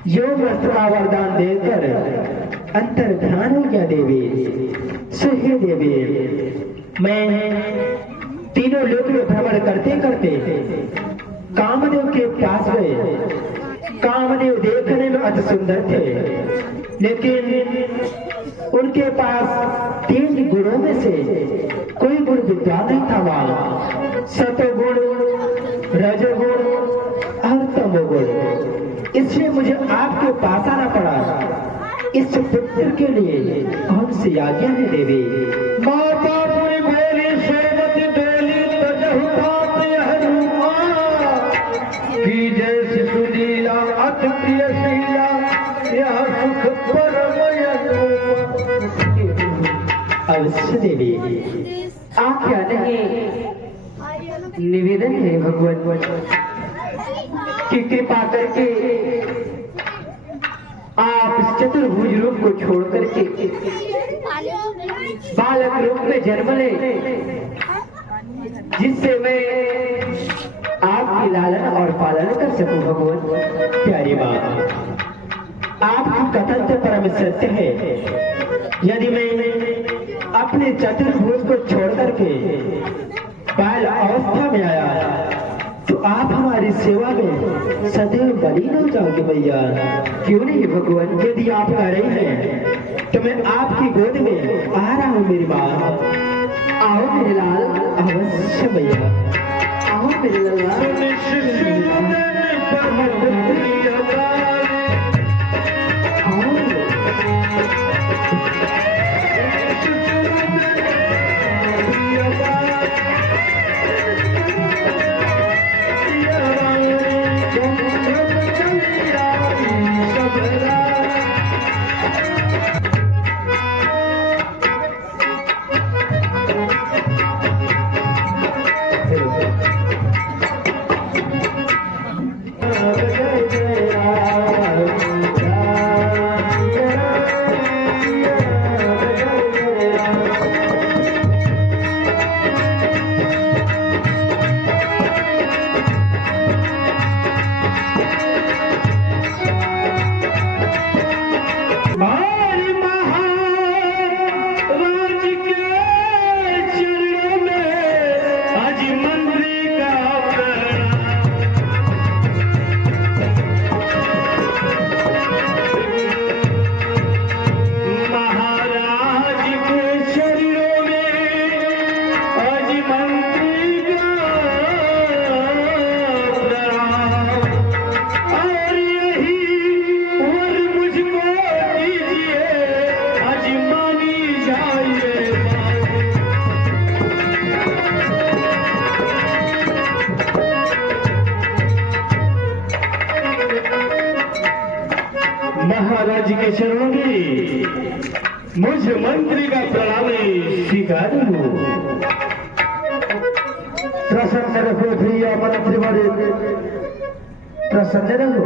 योग अस्त्र का वरदान देकर अंतर ध्यान हो गया देवी। सुहे देवी, मैं तीनों लोक में भ्रमण करते करते कामदेव के पास गए। कामदेव देखने में अति सुंदर थे, लेकिन उनके पास 3 गुणों में से कोई गुण विद्वान नहीं था। वहां सतोगुण, रजोगुण और तमोगुण। इसलिए मुझे आपके पास आना पड़ा। इस पुत्र के लिए कौन सी आज्ञा है देवी? माता पुरी बोली सोमति डोली तजहुतात यहरूमा की जैसी सुनीला अति प्रियशीला यह सुख अवश्य देवी, आज्ञा नहीं, निवेदन है भगवान कि कृपा करके आप इस चतुर्भुज रूप को छोड़ करके बालक रूप में जन्म ले, जिससे मैं आपकी लालन और पालन कर सकूं भगवान। प्यारी माँ, आपकी कथन तो परम सत्य है। यदि मैं अपने चतुर्भुज को छोड़ करके बाल अवस्था में आया तो आप हमारी सेवा में सदैव बलीन हो जाओगे भैया। क्यों नहीं भगवान? यदि आप कह रही हैं तो मैं आपकी गोद में आ रहा हूँ मेरी माँ। आओ मेरे लाल, अवश्य भैया। आओ मेरे लल्ला। महाराज के चरणों में मुझ मंत्री का प्रणाम स्वीकार हो। प्रसन्न रहो भैया मंत्री वाले, प्रसन्न रहो।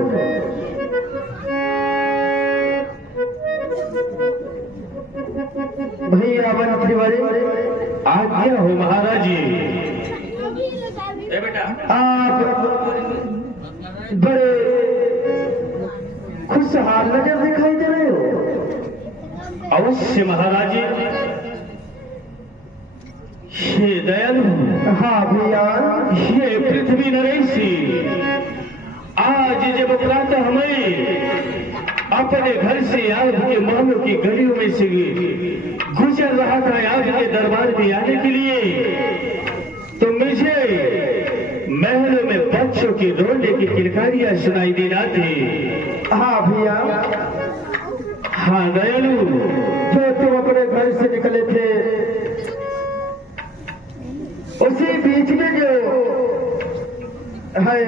भैया मंत्री वाले, आज्ञा हो महाराज जी। आप बड़े खुशहाल नजर दिखाई दे रहे हो। अवश्य महाराज जी। हे दयालु, हाँ भैया। हे पृथ्वी नरेशी, आज जब प्रातः हमें अपने घर से आपके महलों की गलियों में से गुजर रहा था आपके दरबार में आने के लिए, तो मुझे महलों में बच्चों की रोने की किलकारियां सुनाई देना थी। हाँ भैया। हाँ दयालु, जो तुम अपने घर से निकले थे उसी बीच में जो है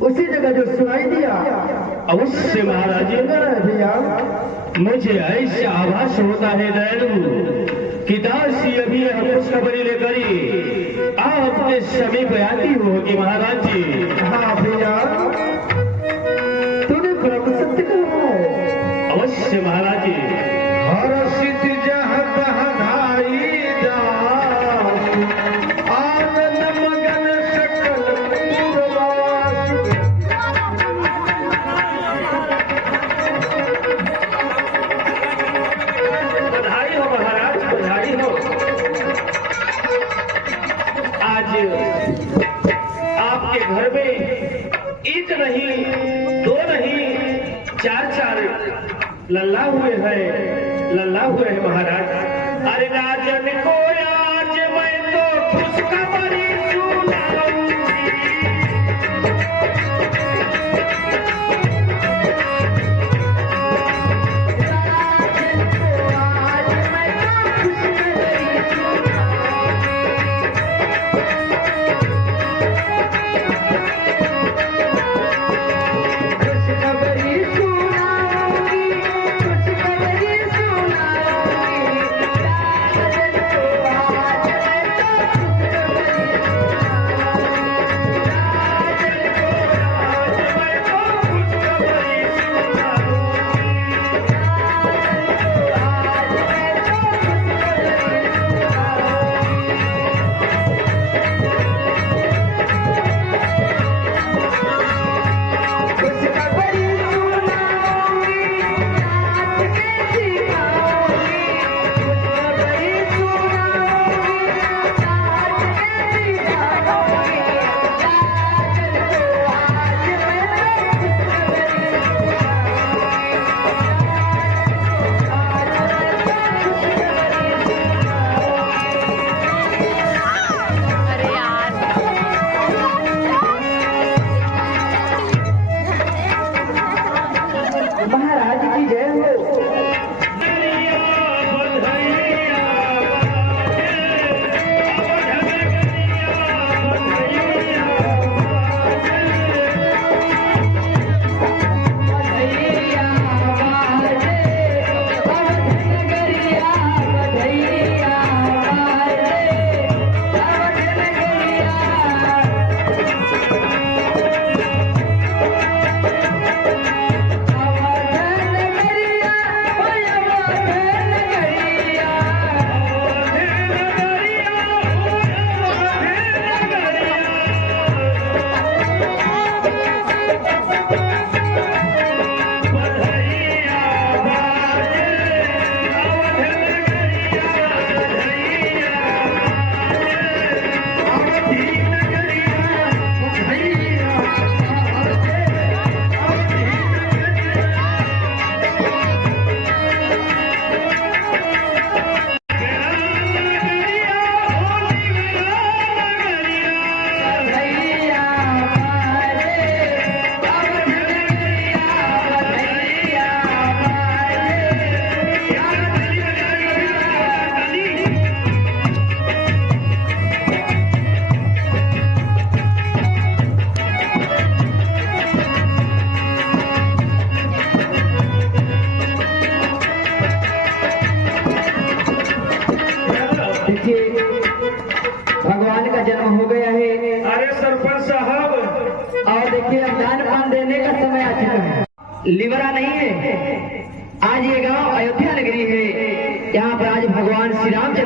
उसी जगह जो सुनाई दिया। अवश्य महाराज जी। भैया मुझे ऐसा आभास होता है दयालु कि दासी अभी हम खुशखबरी लेकर ही आपके समीप आती होगी महाराज जी। हाँ भैया, तूने ब्रह्म सत्य कहा है। अवश्य महाराज जी। हर्षित जह बहनाई दास, आनंद मगन सकल पूर्वास। बधाई हो महाराज, बधाई हो। आज आपके घर में एक नहीं, दो नहीं, चार चार लल्ला हुए हैं, लल्ला हुए हैं महाराज। अरे राजन को आज मैं तो खुशखबरी सुनाऊंगी। खुशखबरी सुनाऊंगी, खुशखबरी सुनाऊंगी।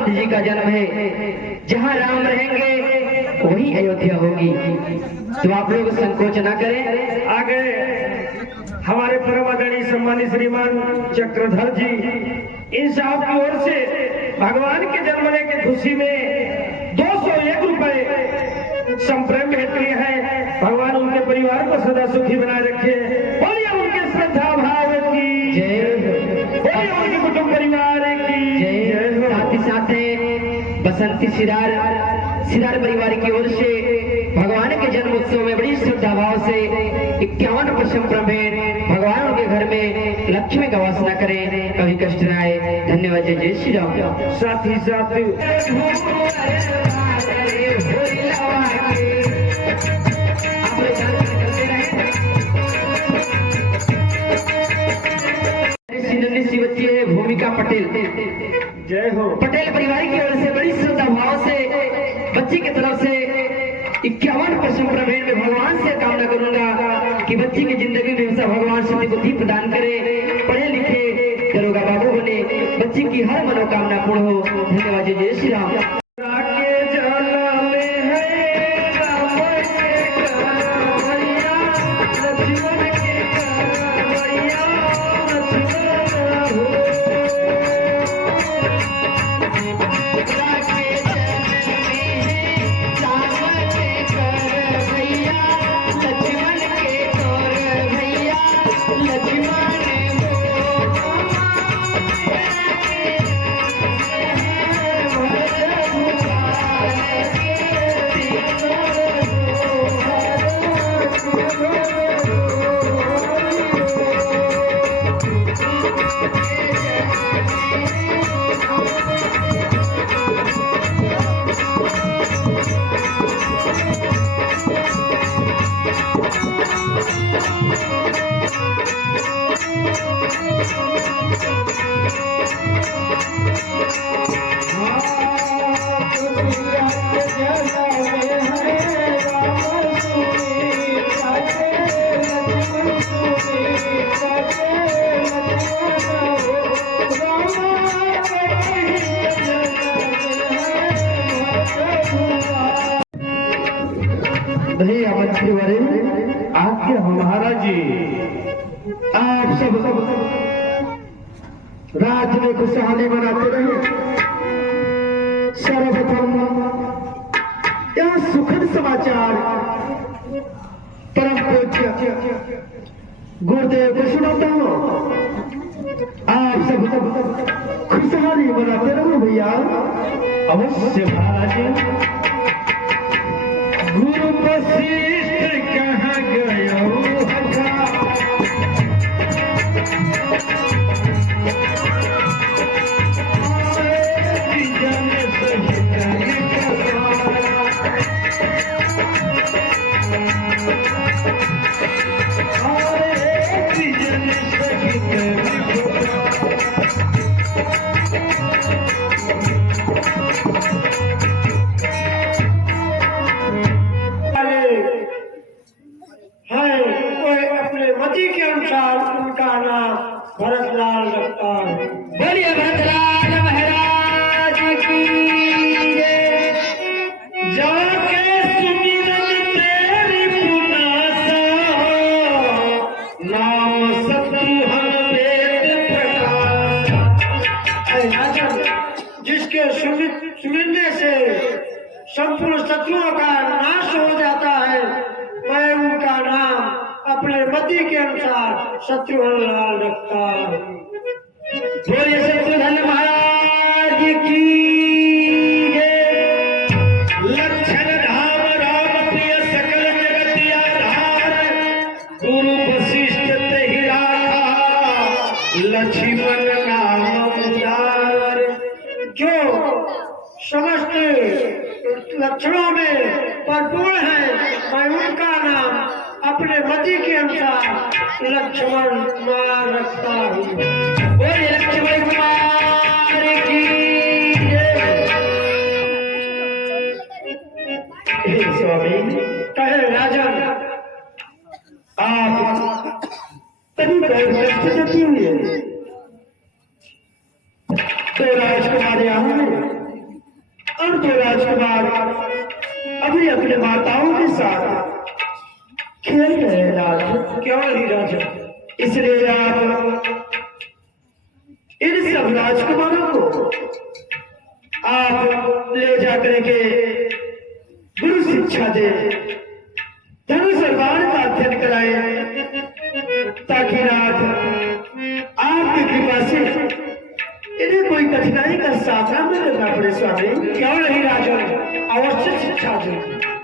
दशरथ जी का जन्म है। जहाँ राम रहेंगे वही अयोध्या होगी। तो आप लोग संकोच न करें। आगे हमारे परम आदरणीय सम्मानित श्रीमान चक्रधर जी, इन साहब की ओर से भगवान के जन्मने की खुशी में 201 रुपए संप्रेम भेंट लिए हैं। भगवान उनके परिवार को सदा सुखी बनाए रखे। बोलिए उनके श्रद्धा भाव की जय हो। बोलिए उनके कुटुंब परिवार की जय हो। साथ ही साथ बसंती सिरार परिवार की ओर से भगवान के जन्म उत्सव में बड़ी श्रद्धा भाव से 51 रुपये संप्रेम भेंट। भगवान उनके घर में लक्ष्मी का वास न करें, कभी कष्ट न आए। धन्यवाद। जय जय श्री राम। साथ ही साथ सी बच्ची है भूमिका पटेल। जय हो। पटेल परिवार की ओर से बड़ी श्रद्धा भाव से बच्ची की तरफ से 51 संप्रेम भेंट में भगवान से कामना करूंगा कि बच्ची की जिंदगी में हमेशा भगवान शक्ति बुद्धि प्रदान करे, पढ़े लिखे दरोगा बाबू बने, बच्ची की हर मनोकामना पूर्ण हो। धन्यवाद। जय श्री राम। नहीं मंत्री वाले आज्ञा हो महाराज जी। आप सब राज्य में खुशहाली मनाते रहे। सर्वप्रथम यह सुखद समाचार परम पूज्य गुरुदेव को सुनाता हूँ। आप सब खुशहाली मनाते रहो भैया। अवश्य महाराज। गुरु वशिष्ठ कहाँ गयो मति के अनुसार उनका नाम भरतलाल रखता है। बोलिए भरतलाल महाराज की जय। जाके सुमिरन तेरी पुनासा, नाम शत्रुघ्न वेद प्रकाश। जिसके सुमिरने से संपूर्ण शत्रुओं का नाश हो जाता है, मैं उनका नाम अपने मति के अनुसार शत्रुघ्न लाल रखता हूँ। बोलिए शत्रुघ्न महाराज की जय। लक्षण धाम राम प्रिय सकल जगत आधार, गुरु वशिष्ठ तेहि राखा, लक्ष्मण नाम उदार। जो समस्त लक्षणों में परिपूर्ण है, मैं उनका नाम अपने मति के अनुसार लक्ष्मण नाम रखता हूँ। बोलिए लक्ष्मण कुमार की जय। स्वामी कहे राजन, आप तभी कष्ट देती हुई है तो राजकुमार यहाँ और दो राजकुमार अभी अपने माताओं के साथ खेल रहे हैं राज। क्यों नहीं राजा? इसलिए आप इन सब राजकुमारों को आप ले जाकर के गुरु शिक्षा दे, धनुष और बाण का अध्ययन कराए, ताकि नाथ आपकी कृपा से इन्हें कोई कठिनाई का सामना न करना पड़े। स्वामी क्यों नहीं राजा, अवश्य शिक्षा दे।